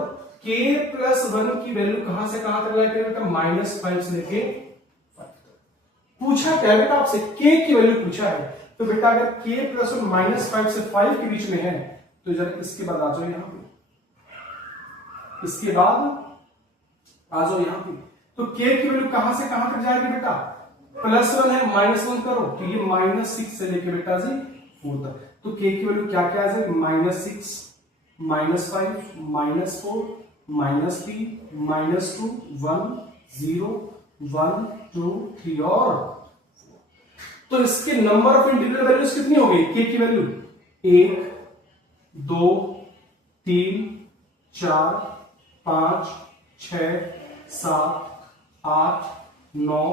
k+1 की वैल्यू कहां से कहां तक लाएगा बेटा? -5 से लेके 5 तक। पूछा क्या बेटा आपसे? k की वैल्यू पूछा है, तो बेटा अगर k+1 -5 से 5 के बीच में है, तो जरा इसके बाद आ जाओ यहां पे, इसके बाद आ जाओ यहां पे। तो k की वैल्यू कहां से कहां तक जाएगी बेटा? +1 है, -1 करो तो ये -6 से लेके बेटा जी 4 तक। तो k की वैल्यू क्या क्या आ जाएगी? -6, -5, -4, -3, -2, 1, 0, 1, 2, 3 और 4। तो इसके नंबर ऑफ इंटीग्रल वैल्यूज कितनी हो गई? k की वैल्यू 1, 2, 3, 4, 5, 6, 7, 8, 9,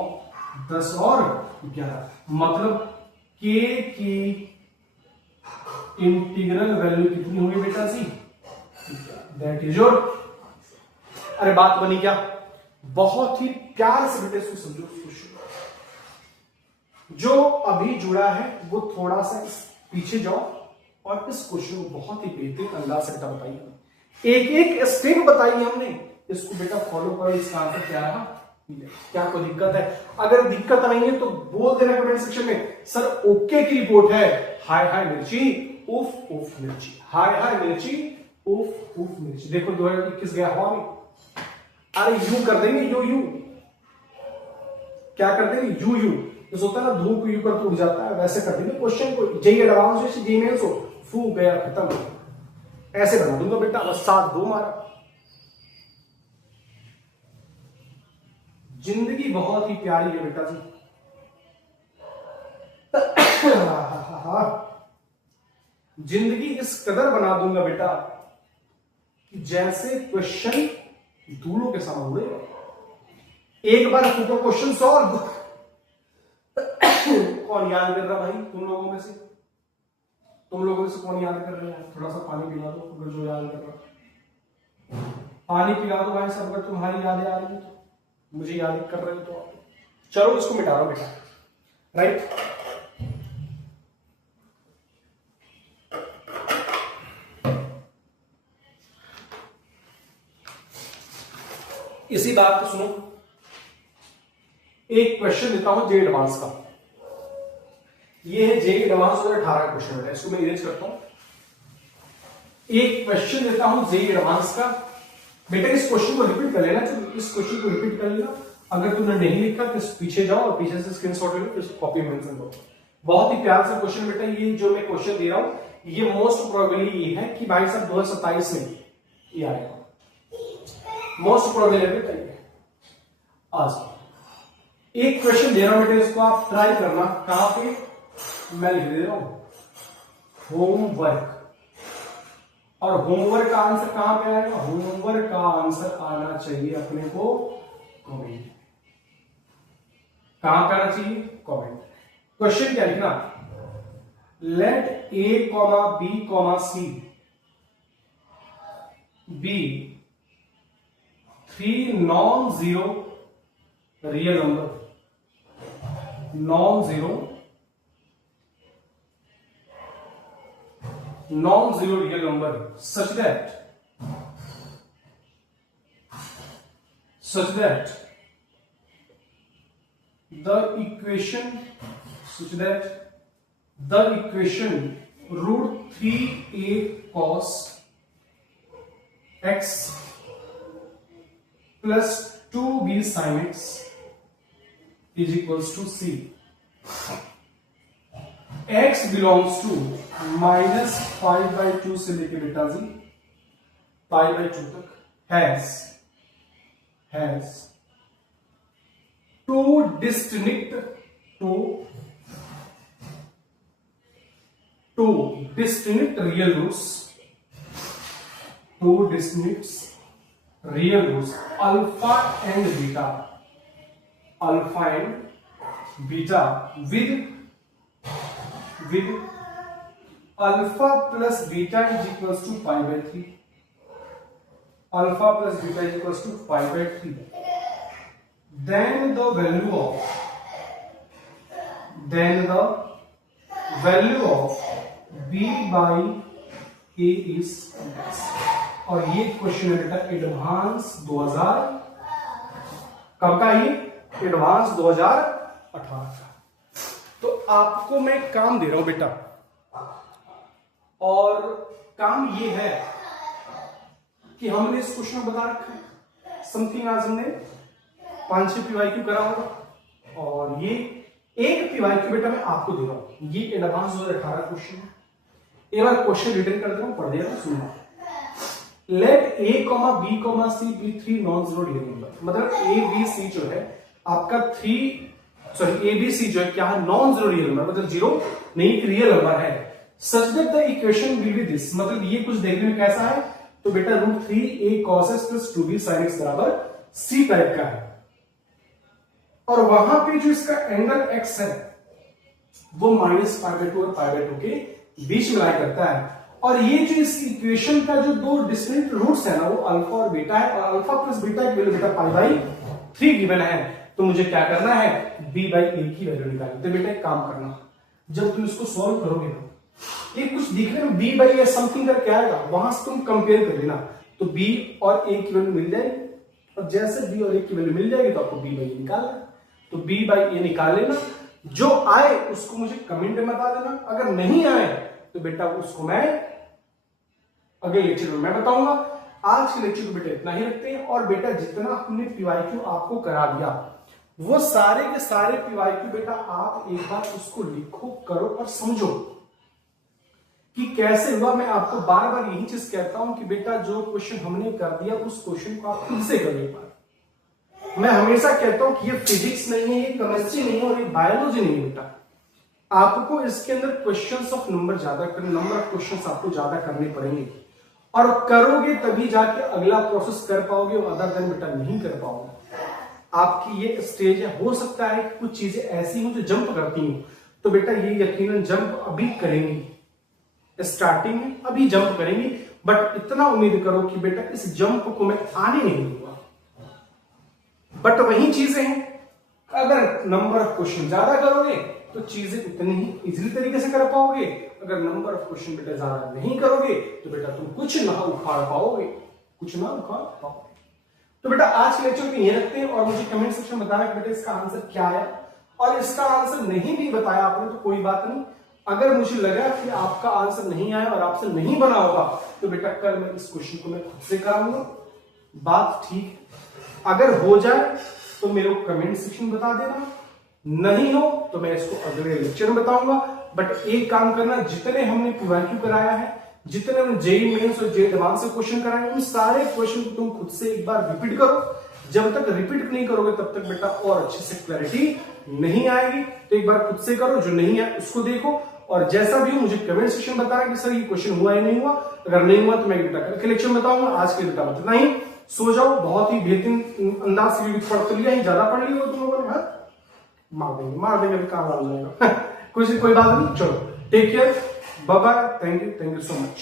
10 और 11। मतलब k की इंटीग्रल वैल्यू कितनी होगी बेटा जी? That is your. अरे बात बनी क्या? बहुत ही प्यार से बेटे इसको समझो। जो अभी जुड़ा है वो थोड़ा सा पीछे जाओ और इस क्वेश्चन को बहुत ही बेहतरीन अंदाज से बेटा बताइए, एक एक स्टेप बताइए हमने, इसको बेटा फॉलो करो। इसका आंसर क्या रहा? क्या कोई दिक्कत है? अगर दिक्कत नहीं है तो बोल देना कमेंट सेक्शन में, सर ओके की रिपोर्ट है। हाय हाय मिर्ची, उफ उफ मिर्ची, हाय हाय मिर्ची, उफ उफ मिर्ची। देखो 2021 गया हवा में। अरे यू कर देंगे, यू क्या कर देंगे? यू जैसे होता है ना, धूप यू कर टूट जाता है, वैसे कर देंगे क्वेश्चन को। जेई एडवांस हो, जेई मेंस हो, फू गया खत्म, ऐसे बना दूंगा बेटा। बस 7-2 मारा। जिंदगी बहुत ही प्यारी है बेटा जी। जिंदगी इस कदर बना दूंगा बेटा कि जैसे क्वेश्चन धूलों के सामने उड़ेगा। एक बार फूको क्वेश्चन सॉल्व। कौन याद कर रहा भाई? तुम लोगों में से कौन याद कर रहे हैं? थोड़ा सा पानी पिला दो अगर जो याद कर रहा। पानी पिला दो भाई सब, अगर तुम्हारी यादें आ रही है तो, मुझे याद कर रहे हो तो। चलो इसको मिटा दो बेटा, राइट। इसी बात को सुनो, एक क्वेश्चन देता हूं जे एडवांस का। ये है जे एडवांस 2018 का क्वेश्चन है, इसको मैं इरेज करता हूं। एक क्वेश्चन देता हूं जे एडवांस का। बेटा इस क्वेश्चन को रिपीट कर लेना, इस क्वेश्चन को रिपीट कर लेना। अगर तुमने नहीं लिखा तो पीछे जाओ और पीछे से स्क्रीनशॉट ले लो, फिर कॉपी मेंशन करो। बहुत ही प्यार से क्वेश्चन बेटा, ये जो मैं क्वेश्चन दे रहा हूं ये मोस्ट प्रोबेबली ये है कि भाई साहब 2027 में ये आएगा, मोस्ट प्रोबेबली बेटा ये है। आज एक क्वेश्चन दे रहा हूं बेटा, इसको आप ट्राई करना। कहां पे मैं लिख दे रहा हूं होमवर्क, और होमवर्क का आंसर कहां पे आएगा? होमवर्क का आंसर आना चाहिए अपने को कमेंट। कहां पे आना चाहिए? कमेंट। क्वेश्चन क्या लिखना? Let A comma B comma C be 3 non zero real number, non zero real number such that the equation root 3a cos x plus 2b sin x is equals to c. x belongs to -π/2 से लेके बेटा जी π/2 तक has two distinct real roots, alpha and beta with alpha plus beta is equals to π/3. Alpha plus beta is equals to π/3. Then the value of b by a is x. और ये question है बेटा advance 2000, कब का? ये advance 2018 का। तो आपको मैं काम दे रहा हूं बेटा, और काम ये है कि हमने इस क्वेश्चन को बता रखा है समथिंग। आज हमने 5-6 पीवाईक्यू करा होगा, और ये एक पीवाईक्यू बेटा मैं आपको दे रहा हूं। ये एडवांस 2018 क्वेश्चन है। एक बार क्वेश्चन रिटर्न कर दे रहा हूं, पढ़ दिया, सुनना। Let A comma B comma C be 3 non zero real number. मतलब ए बी सी जो है आपका ए बी सी जो है क्या है? नॉन जीरो रियल नंबर, मतलब जीरो नहीं रियल नंबर है। Such that the equation will be this, मतलब ये कुछ देखने में कैसा है? तो बेटा root 3a cos x plus 2b sin x बराबर c टाइप का है, और वहां पे जो इसका एंगल x है वो -π/2 और π/2 के बीच में लाई करता है। और ये जो इस इक्वेशन का जो दो डिस्टिंक्ट रूट्स है ना, वो अल्फा और बीटा है, और अल्फा प्लस बीटा की वैल्यू बेटा π/3 गिवन है। तो मुझे क्या करना है? b/a की वैल्यू निकालनी। तो बेटा एक काम करना, जब तुम इसको सॉल्व करोगे ना, ये कुछ दिखने में b/a समथिंग करके आएगा, वहां से तुम कंपेयर कर लेना, तो b और a की वैल्यू मिल जाएगी, और जैसे b और a की वैल्यू मिल जाएगी तो आपको b/a निकालना। तो b/a निकाल लेना, जो आए उसको मुझे कमेंट में बता देना। अगर नहीं आए तो बेटा उसको मैं अगले लेक्चर में मैं बताऊंगा। आज के लेक्चर को बेटा इतना ही रखते हैं, और बेटा जितना हमने पीवाईक्यू आपको करा दिया वो सारे के सारे पीवाईक्यू बेटा आप एक बार उसको लिखो, करो और समझो कि कैसे हुआ। मैं आपको बार बार यही चीज कहता हूं कि बेटा जो क्वेश्चन हमने कर दिया उस क्वेश्चन को आप खुद से कर ले पाए। मैं हमेशा कहता हूं कि ये फिजिक्स नहीं है, ये केमिस्ट्री नहीं है, और ये बायोलॉजी नहीं है बेटा। आपको इसके अंदर questions of number of questions आपको ज्यादा करने पड़ेंगे, और करोगे तभी जाके अगला प्रोसेस कर पाओगे, और अदर देन बेटा नहीं कर पाओगे। आपकी ये स्टेज है, हो सकता है कि कुछ चीजें ऐसी हो जो जंप करती हो, तो बेटा ये यकीनन जंप अभी करेंगी, स्टार्टिंग में अभी जंप करेंगी, बट इतना उम्मीद करो कि बेटा इस जंप को मैं आने नहीं दूंगा। बट वही चीजें हैं, अगर नंबर ऑफ क्वेश्चन ज्यादा करोगे तो चीजें उतनी ही इजीली तरीके से कर पाओगे। अगर नंबर ऑफ क्वेश्चन बेटा ज्यादा नहीं करोगे तो बेटा तुम कुछ ना उखाड़ पाओगे। तो बेटा आज के लेक्चर को ये रखते हैं और मुझे कमेंट सेक्शन में बताना कि बेटा इसका आंसर क्या है, और इसका आंसर नहीं भी बताया आपने तो कोई बात नहीं। अगर मुझे लगा कि आपका आंसर नहीं आया और आपसे नहीं बना होगा तो बेटा कल मैं इस क्वेश्चन को मैं खुद से कराऊंगा। बात ठीक है। अगर हो जाए तो मेरे को कमेंट सेक्शन में बता देना, नहीं हो तो मैं इसको अगले लेक्चर में बताऊंगा। बट एक काम करना, जितने हमने PYQ कराया है, जितने हमने जेईई मेंस और जेईई एडवांस से क्वेश्चन कराए, उन सारे क्वेश्चन को तुम खुद से एक बार रिपीट करो। जब तक रिपीट नहीं करोगे तब तक बेटा और अच्छे से क्लैरिटी नहीं आएगी। तो एक बार खुद से करो, जो नहीं है उसको देखो, और जैसा भी हो मुझे कमेंट सेक्शन में बताना कि सर ये क्वेश्चन हुआ या नहीं हुआ। अगर नहीं हुआ तो मैं बेटा कल के लेक्चर में बताऊंगा। आज के बेटा इतना ही। सो जाओ, बहुत ही बेहतरीन अंदाज से पढ़ तो लिया ही, ज्यादा पढ़ लिया तुम लोगों ने। मार देंगे अभी काम आ जाएगा। कोई बात नहीं, चलो take care, bye bye, thank you so much.